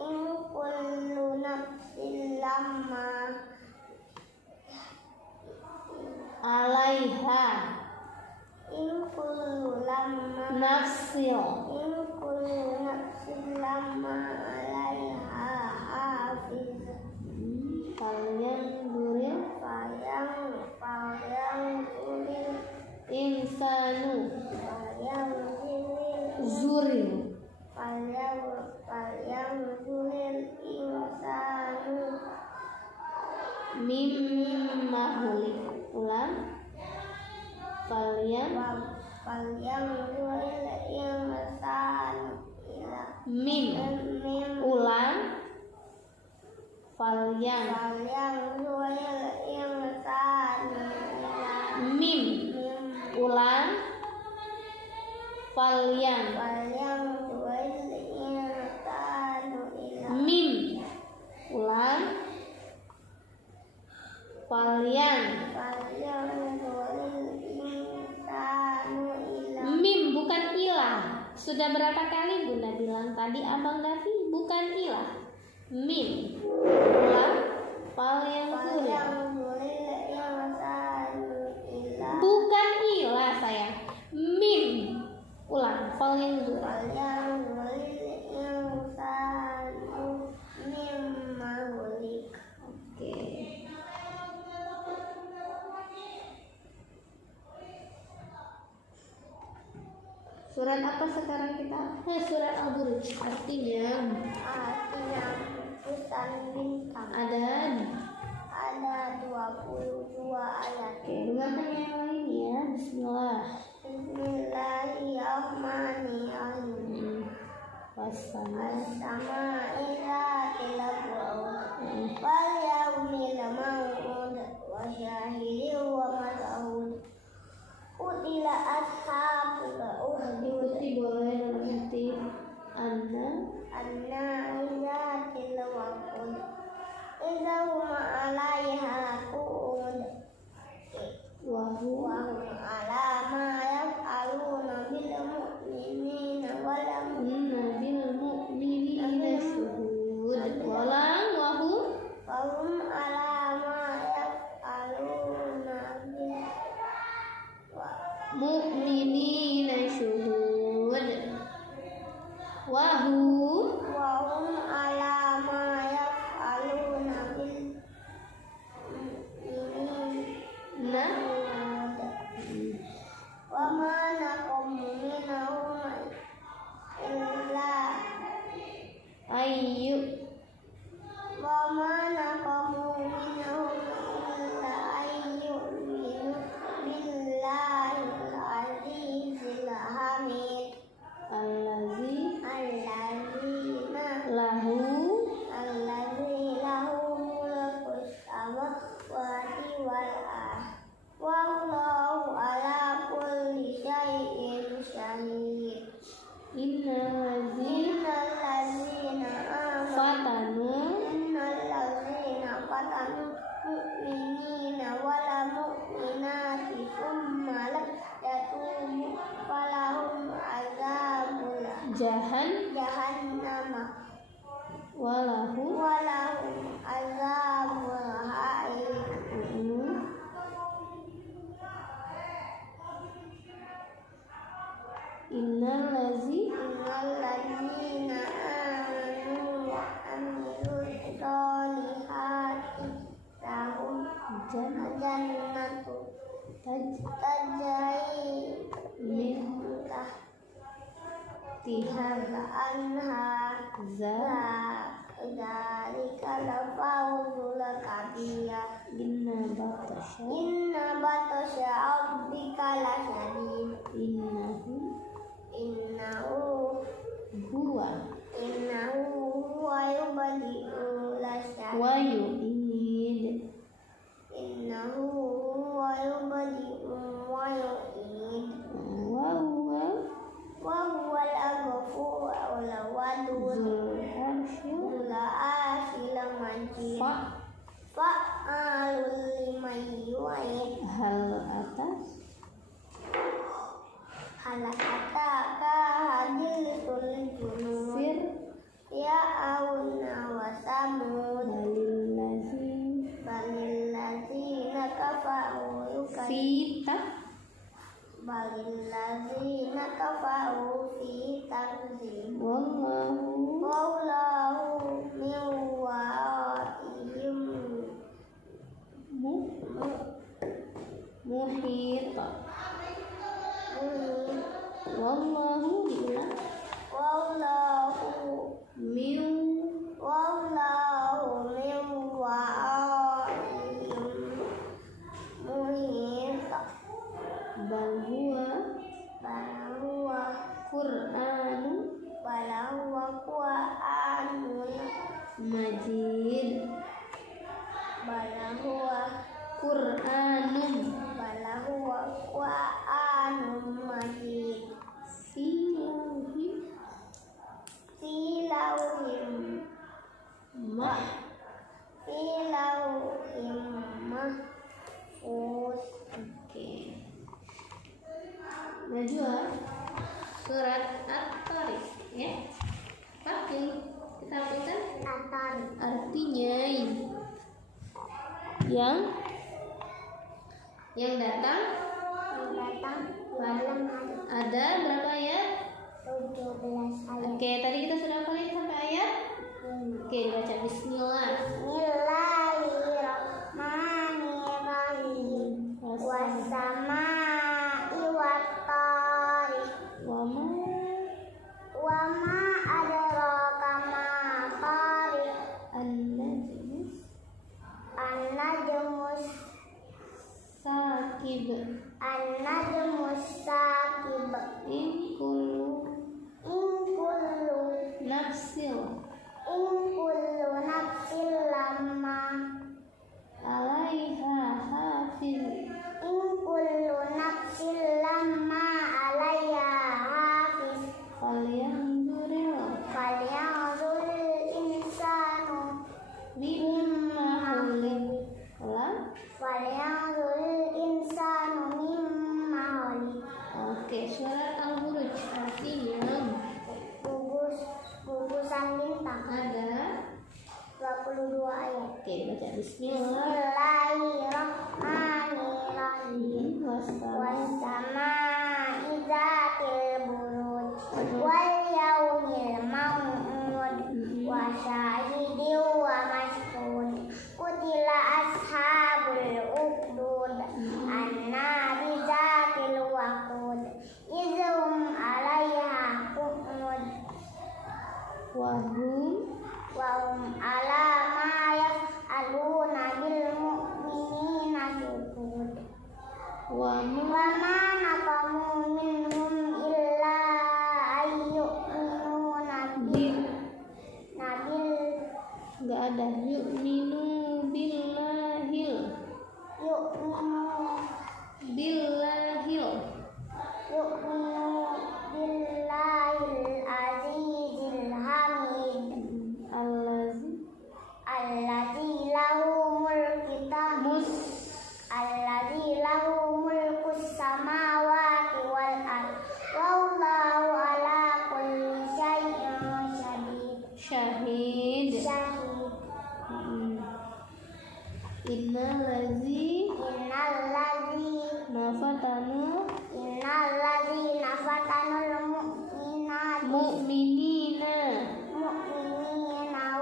in kullu nafsin lamma alaiha in kullu lamma nafsil in kullu nafsin lamma alaiha hafiz. kalian duril insanu zuril insanu mimma hulik ulang kalian mim ulang falyan mim ulang Falyan. Mim. Ulang. Falyan. Mim bukan ilah. Sudah berapa kali Bunda bilang tadi Abang Davi bukan ilah. Mim. Ulang. Falyanzur. Bukan ilah sayang. Mim. Ulang. Falyanzur. Oke. Surat apa sekarang kita? Surat Al-Buruj. Artinya Busan bintang. Ada 22 ayat. Oke, dengarkan yang lain ya. Bismillah. Bismillahirrahmanirrahim. As-sama'i zatil buruj wal yawmil maw'ud wa syahidin wa mas'ud. Qutila ashabul ukhdud. Ikuti boleh dalam arti anna zatil waqud idza hum 'alaiha qu'ud wa huwa ala ma yaf'aluna bil mu'minina wal inna bil mu'minina syuhud. Walang wa hum ala ma yaf'aluna bil mu'minina syuhud. Wa hum ala ma yaf'aluna bil mu'minina wa ma naqamu minhum illa ayyu wa ma naqamu minhum illa ayyuminu billahi al-azizil hamid allazina lahu mulkus samawati wal ardh wallahu ala kulli syai'in syahid. innal ladzina fatanu mu'minina wal mu'minati tsumma lam yatubu falahum azabul jahannam walahu azabul hariq. innal ladzina amanu wa amilus solihati lahum jannatu tajri min tahtiha al-anhar dzalika al-fawzul kabir. inna batasya rabbika lasyadid. innahu huwa yubdi'u lasyadid. wa yu'id Innahu huwa yubdi'u wa yu'id. wa huwa Wa huwal ghafurul wadud. zul arsyil majid. Fa'alul liman yu'id. hal atas Hal ataka hadithul junud. Fir'auna wa samud. Balillazina kafaru fi takzib. Wallahu min wara'ihim muhit. Wallahu bilang min wara'ihim muhit. bal huwa Qur'anun majid. Qur'anun majid. Fi Najwa surat At-Tariq ya. Pakai kita hapuskan artinya yang datang ada berapa ayat? 17 ayat. Oke, tadi kita sudah hafalin sampai ayat. Oke, baca bismillah. Bismillahirrahmanirrahim. Wassama'i wattariq. Wama adraka ma tariq. An-najmus Sakib. In kullu nafsil lamma alaiha hafiz. Falyanzuril insanu mimma khuliq. Oke, surat Al-Buruj artinya gugusan bintang. ada 22 ayat. Oke, baca bismillah. Bismillahirrahmanirrahim. Wassama'i dzatil buruj wal yaumil maw'ud wa syahidin wa mashhud. Qutila ashabul ukhdud annari dzatil waqud izhum 'alaiha qu'ud wa hum ala ma yaf'aluna bil mu'minina syuhud. Wa ma naqamu minhum illa ayyu'minu nabil Enggak ada yu'minu billahil azizil hamid allazi lahu mulkus samawati wal ard wallahu ala kulli syai'in syahid. Innal ladzina fatanul mu'minina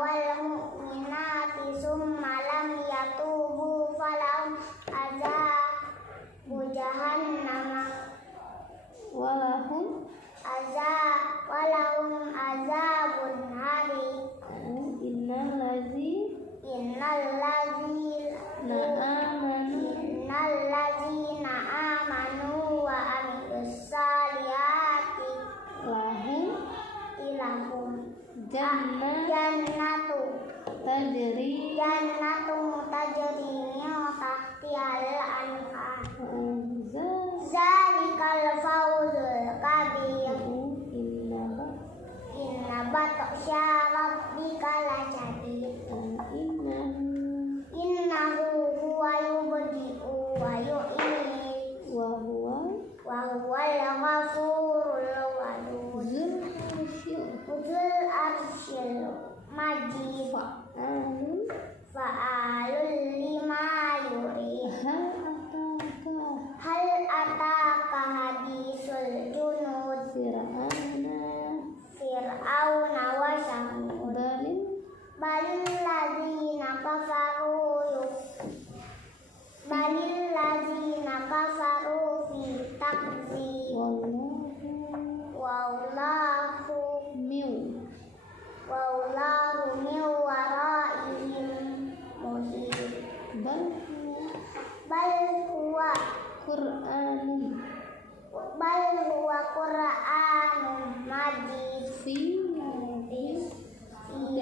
wal mu'minati summa lam yatubu falahum azabu jahannam walahum azabun harik. Innal ladzina amanu wa amilus salihati lahum jannatu tajri min tahtihal anhar. Zalikal fawzul kabir. Inna batsya rabbika lasyadid. Innahu huwa yubdi'u wa yu'id wa huwal ghafurul wadud Dzul arsyil majid fa'alul lima yurid. Hal ataka hadisul junud fir'auna wa samud balil ladzina kafaru fi takzib wallahu min waraihim muhit. Bal huwa Qur'anun majid fi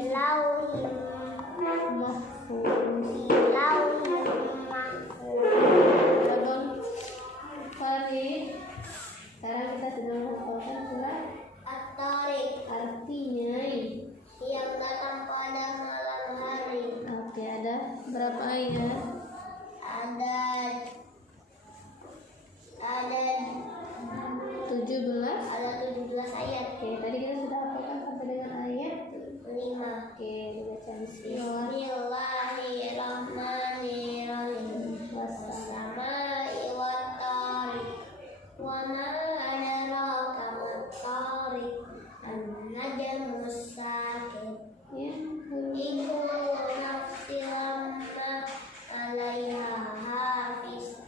lauhin mahfuz. Sekarang kita sedang menghafalkan surat At-Tariq artinya yang datang pada malam hari. Oke, ada berapa ayat? Ada Bismillahirrahmanirrahim. Wassama'i wattariq. Wa ma adraka mat-tariq. An-najmus saqib. Kullu nafsin lamma 'alaiha hafiz.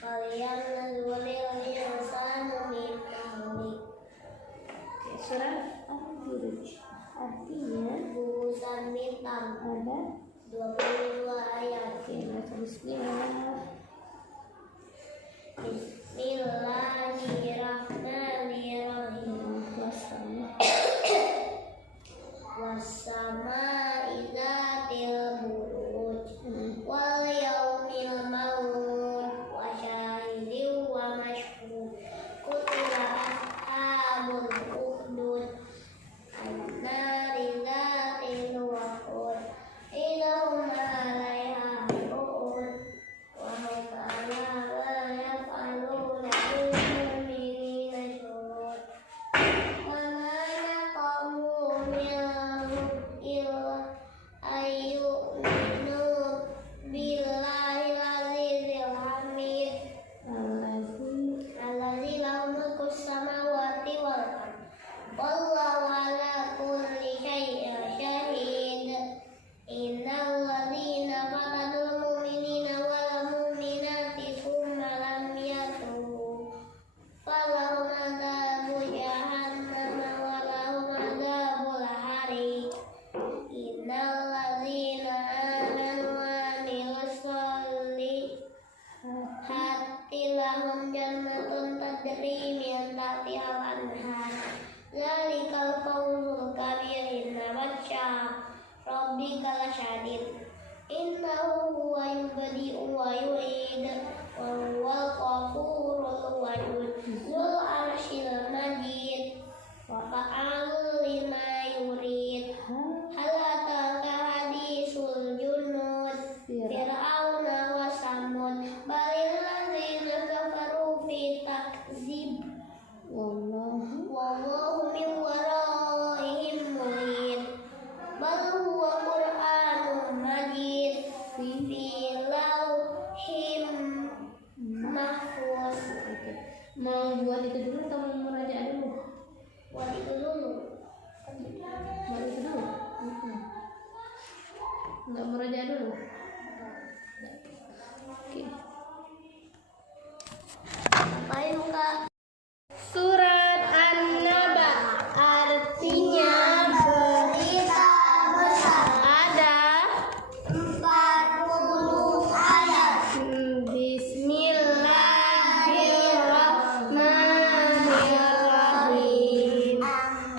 Falyanzuril insanu mimma khuliq. Surat Al-Buruj artinya Busan bintang ada 22 ayat. baca bismillah. Bismillahirrahmanirrahim. Wassama'i dzatil buruj wal yaumil maw'ud wa syahidin wa mashhud. Qutila ashabul ukhdud an-nari dzatil waqud idhum 'alaiha qu'ud wa hum 'ala ma yaf'aluna bil mu'minina syuhud. Wa ma naqamu minhum illa ayyu'minu billahi al-'azizil hamid alladzi lahu mulku samawati wal ardh wallahu 'ala kulli syai'in syahid. Innal ladzina fatanul mu'minina wal mu'minati tsumma lam yatubu falahum 'adzabu jahannam wa lahum 'adzabul hariq. Innal ladzina amanu wa 'amilus sholihati lahum jannatun tajri min tahtihal anhar. Dzalikal fawzul kabir. Inna batsha rabbika lasyadid. Innahu huwa yubdi'u wa yu'id wa huwal ghafurul wadud dzul 'arsyil majid wa fa'alul lima yurid. Hal ataka hadisul junud fir'auna wa samud balil ladzina kafaru fi takzib wallahu min waraihim muhit. Bal huwa Qur'anun majid fi lauhim mahfuz. Mau buat itu dulu atau mau merajaah dulu? Buat itu dulu. Buat itu dulu? Enggak merajaah dulu? Oke. Ngapain muka? Surat An-Naba artinya Berita besar. ada 40 ayat. Bismillahirrahmanirrahim.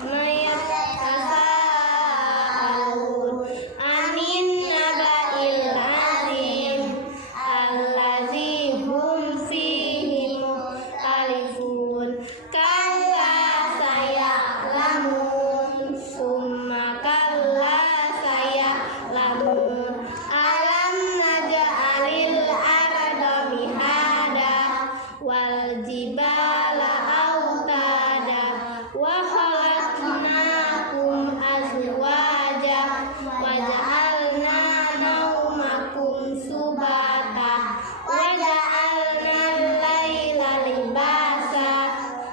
Mayatasaalun anin naba'il azim allazi hum fihi mukhtalifun. Kalla saya'lamun summa kalla saya'lamun. Alam naj'alil arda mihada wal jibala autada wa khalaqnakum azwaja wa ja'alna naumakum subata wa ja'alna al-laila libasa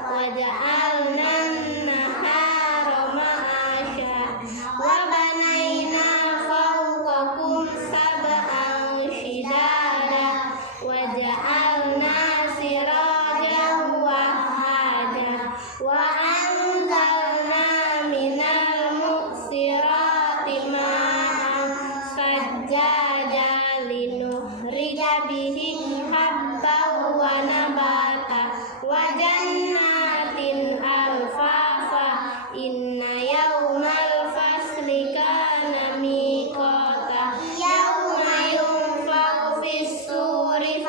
wa ja'alna an-nahara ma'asha wa banayna fawqakum sab'an shidada wa ja'alna sirajan wahhaja wa anzalna minal mu'sirati ma'an sajjaja linukhrija bihi habban wa nabata wa jannatin alfafa. Inna yawmal fasli kana miqata yawma yunfakhu fis-suri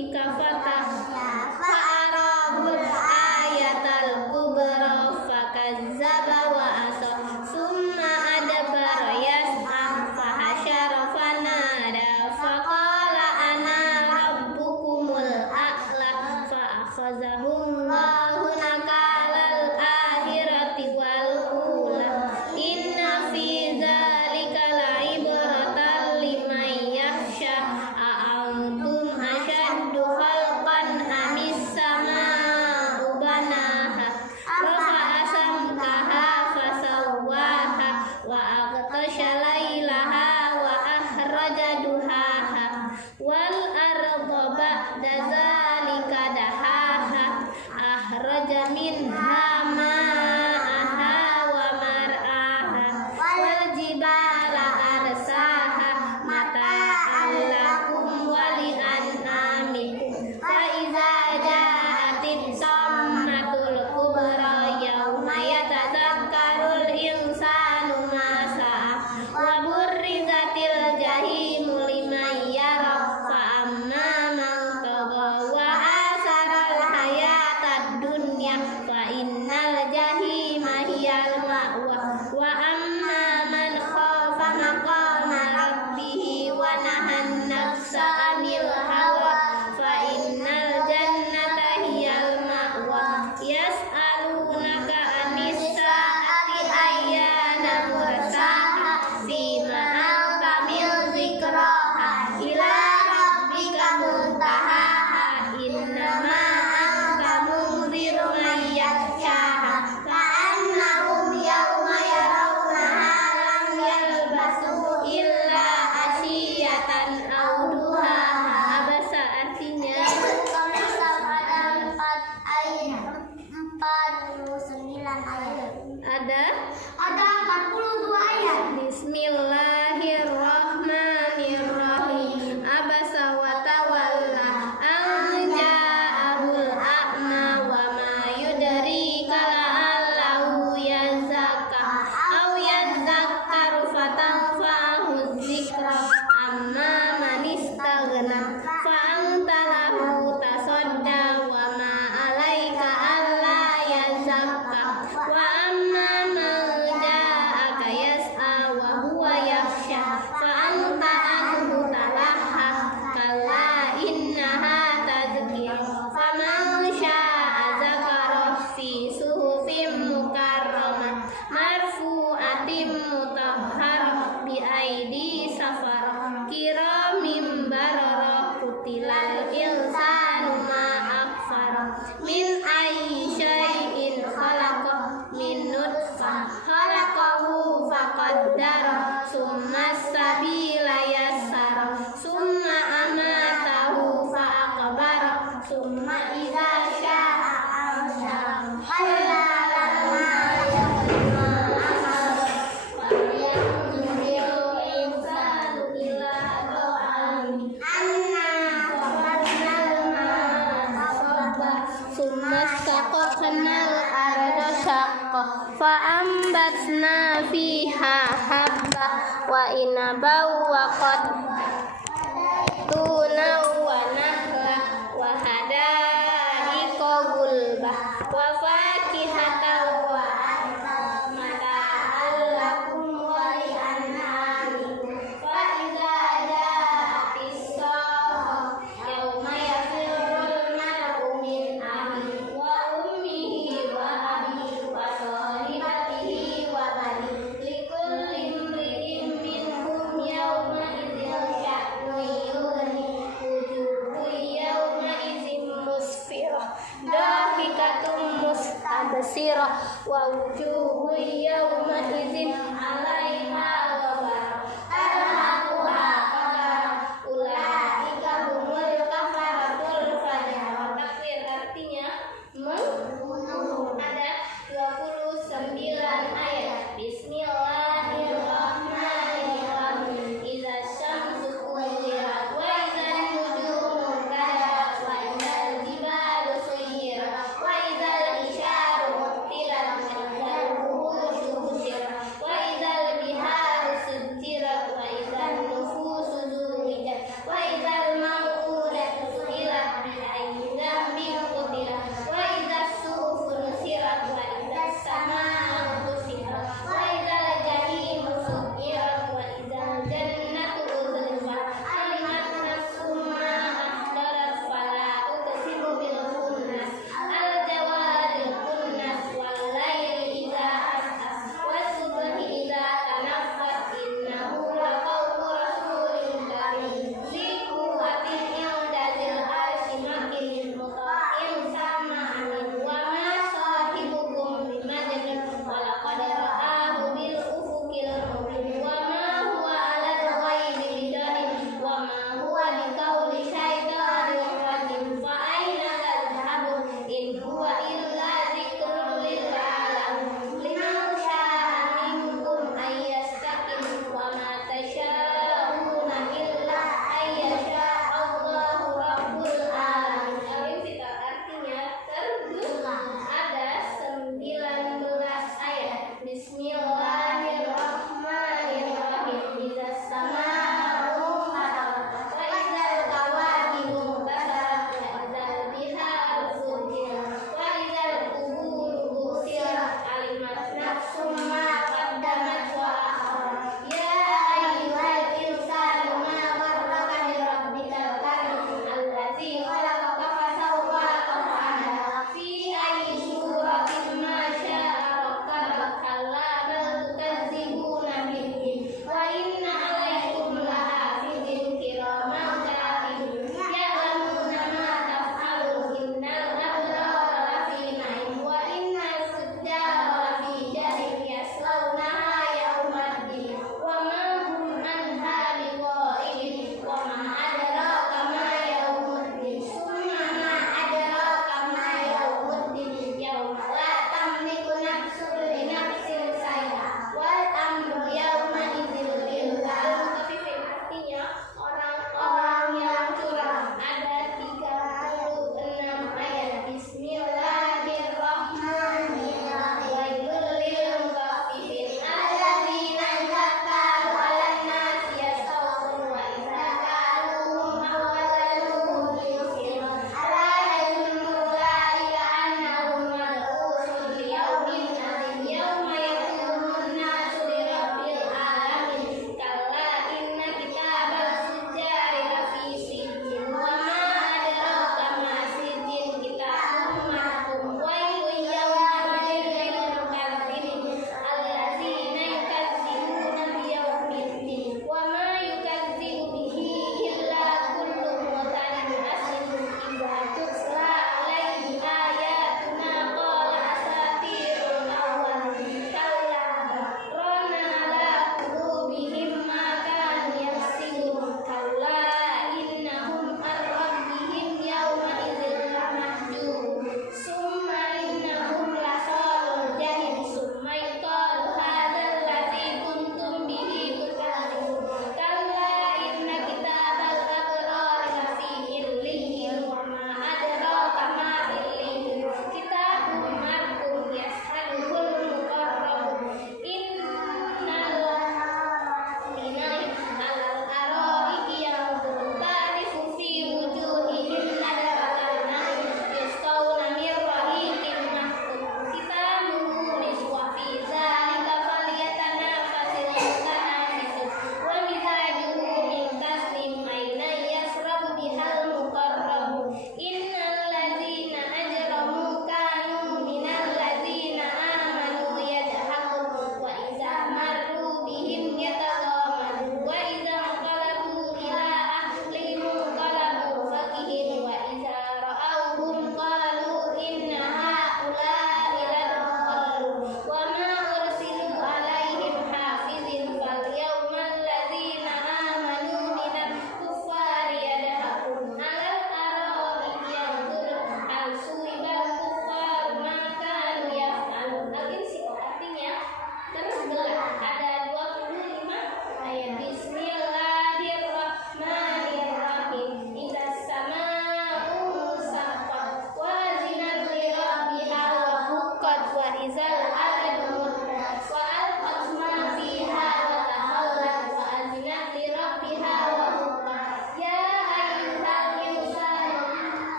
rabbika fa'arahul ayatal kubra fakazzaba wa asa summa adbara yas'a fahasyara fanada faqala ana rabbukumul a'la fa'akhazahullahu nakalal akhirati wal ula inna fi dzalika la'ibratan liman yakhsha a'antum ashaddu khalqan amis sama'u banaha rafa'a samkaha fasawwaha wa aghtasha laylaha wa akhraja duhaha wal arda ba'da dzalika dahaha akhraja minha ma'aha wa mar'aha wal jibala arsaha mata'an lakum wa li'an'amikum fa iza ja'atit tammatul kubra yauma yatadzakkarul insanu ma sa'a wa burrizatil jahimu liman yara fa amma man tagha wa asaral hayatad dunya fa innal jahima hiyal ma'wa wa amma man khafa maqama rabbih wa nahan nafsa 'anil hawa fa innal jannata hiyal ma'wa yas'alunaka 'anis sa'ati ayyana mursaha fima anta min dzikraha ila rabbika muntahaha innama anta munziru man yakhshaha ka'annahum yawma yarawnaha lam yalbasu illa ashiyatan aw duhaha. Abasa artinya ada 42 ayat. Bismillahirrahmanirrahim. Abasa wa tawalla an ja'ahul a'ma wa ma yudrika la'allahu yazakka aw yadhakkaru fatanfa'ahu dzikra amma man istaghna fa anta lahu tasadda wa ma 'alaika alla yazakka wa amma man ja'aka yas'a wa huwa yakhsha fa anta anhu talaha kalla innaha tadhkir faman syaa dzakara fi suhufin mukarramah marfu'atin mutahharah bi aidi safar kiramin barara kutilal insanu ma akfara min ayyi syai'in khalaqah min nutfah khalaqahu faqaddara summa sabila yassara summa amatahu fa'aqbara summa idza syaa anshara kalla lamma yaqma amara wa yanzuru insanu ila ta'ami anna sababnal ma'a sabba summa saqaqnal arda shaqqa fa ambatna fiha habba wa inabaw wa qattuna wa nahla wa hadaiqa gulba wa fakihatan wa abba mata'an lakum wa li'an'amikum fa idza ja'atis sa'a yauma yafirrul mar'u min akhihi wa ummihi wa abihi wa sahibatihi wa banihi likulli imri'in minhum yawma idzin sya'nun yughnihi wujuhun yawma idzin musfirah dahikatum mustabsirah wa wujuhun yawma idzin 'alaiha ghabarah tarhaquha qatarah ulaika humul kafaratul fajr. Takbir artinya membunuh. Ada 29 ayat. Bismillahirrahmanirrahim. Idza syamsu kuwirat wa idzan nujumu kadarat wa idzal jibalu suyirat wa idzal isyaru muttilat wa idzal wuhushu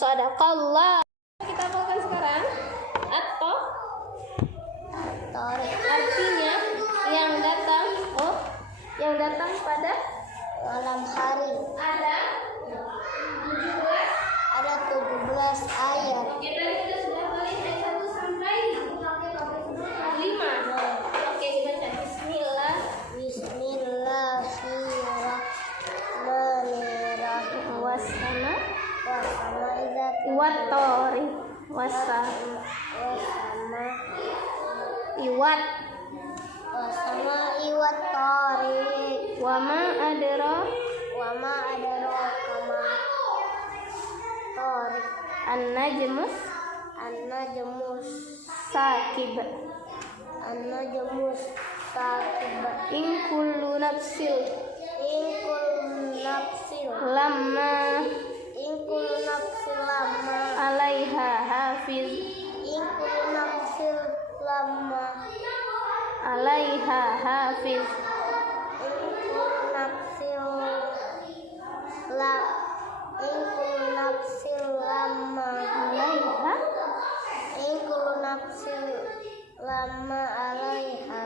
Shadaqallah. Kita bawakan sekarang atau artinya yang datang pada malam hari. Ada 17 ayat. Oke, tadi kita sudah balik ayat 1 sampai 5. Oke, kita baca bismillah. Bismillahirrahmanirrahim. Wasana Wasama Iwatori wasa iwat iwat tariq. wama adro Wama kama tariq. an-najmus An-najmus sakib in kullu nafsil lamma alaiha hafiz alaiha hafiz alaiha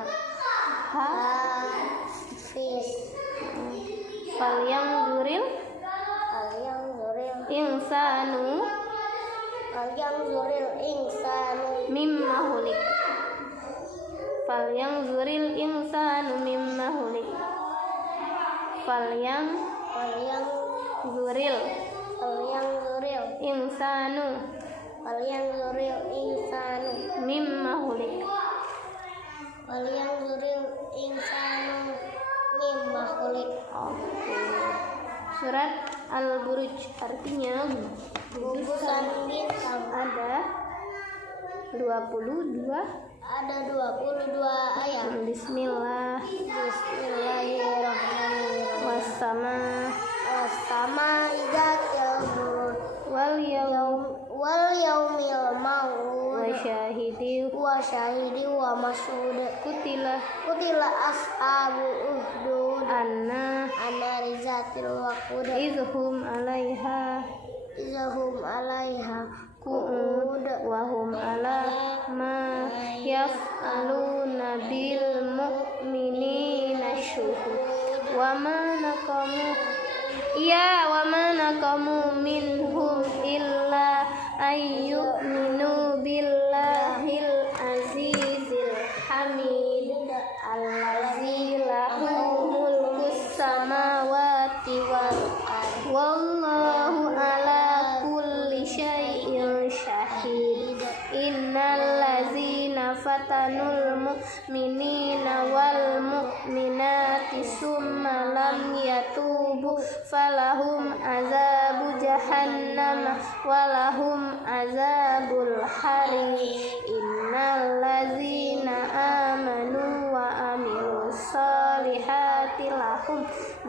ha hafiz. falyanzuril insanu mimma hulik falyanzuril insanu mimma hulik falyanzuril insanu mimma hulik. Oke. Surat Al-Buruj artinya gugusan bintang. ada 22 ayat. Bismillah. Bismillahirrahmanirrahim. Wassama Idzatil buruj wal yaumil maw'ud wa syahidi wa mas'ud. kutila ashabu uhdud anna rizatil waqud izhum alaiha qu'ud wa hum ala ma yaf'aluna bil mu'minina syuhud wa ma naqamu minhum illa ayyuminu billahil azizil hamid allazi lahu mulkus samawati wal ardh wallahu ala kulli syai'in syahid. Innal ladzina fatanul mu'minina wal mu'minati summa lam yatubu falahum azabu jahannam walahum azabul harim. Innal ladzina amanu wa amilus solihati lahum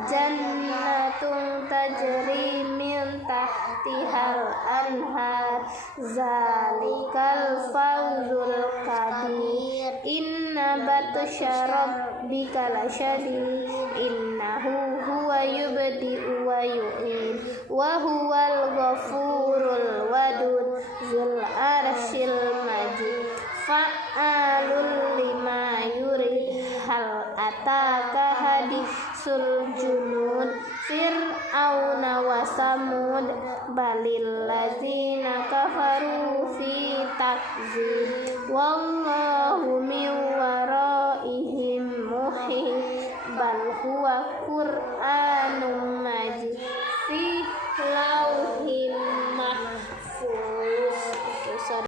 jannatun tajri min tahtihal anhar zalikal fawzul kabir. Inna batsya rabbika lasyadid innahu huwa yubdi'u wa yu'id wa huwal ghafurul wadud zul arsyil majid fa'alul lima yurid. Hal ataka hadisul junud fir'auna wa samud balil ladzina kafaru fi takzib wallahu min waraihim muhit bal huwa qur'an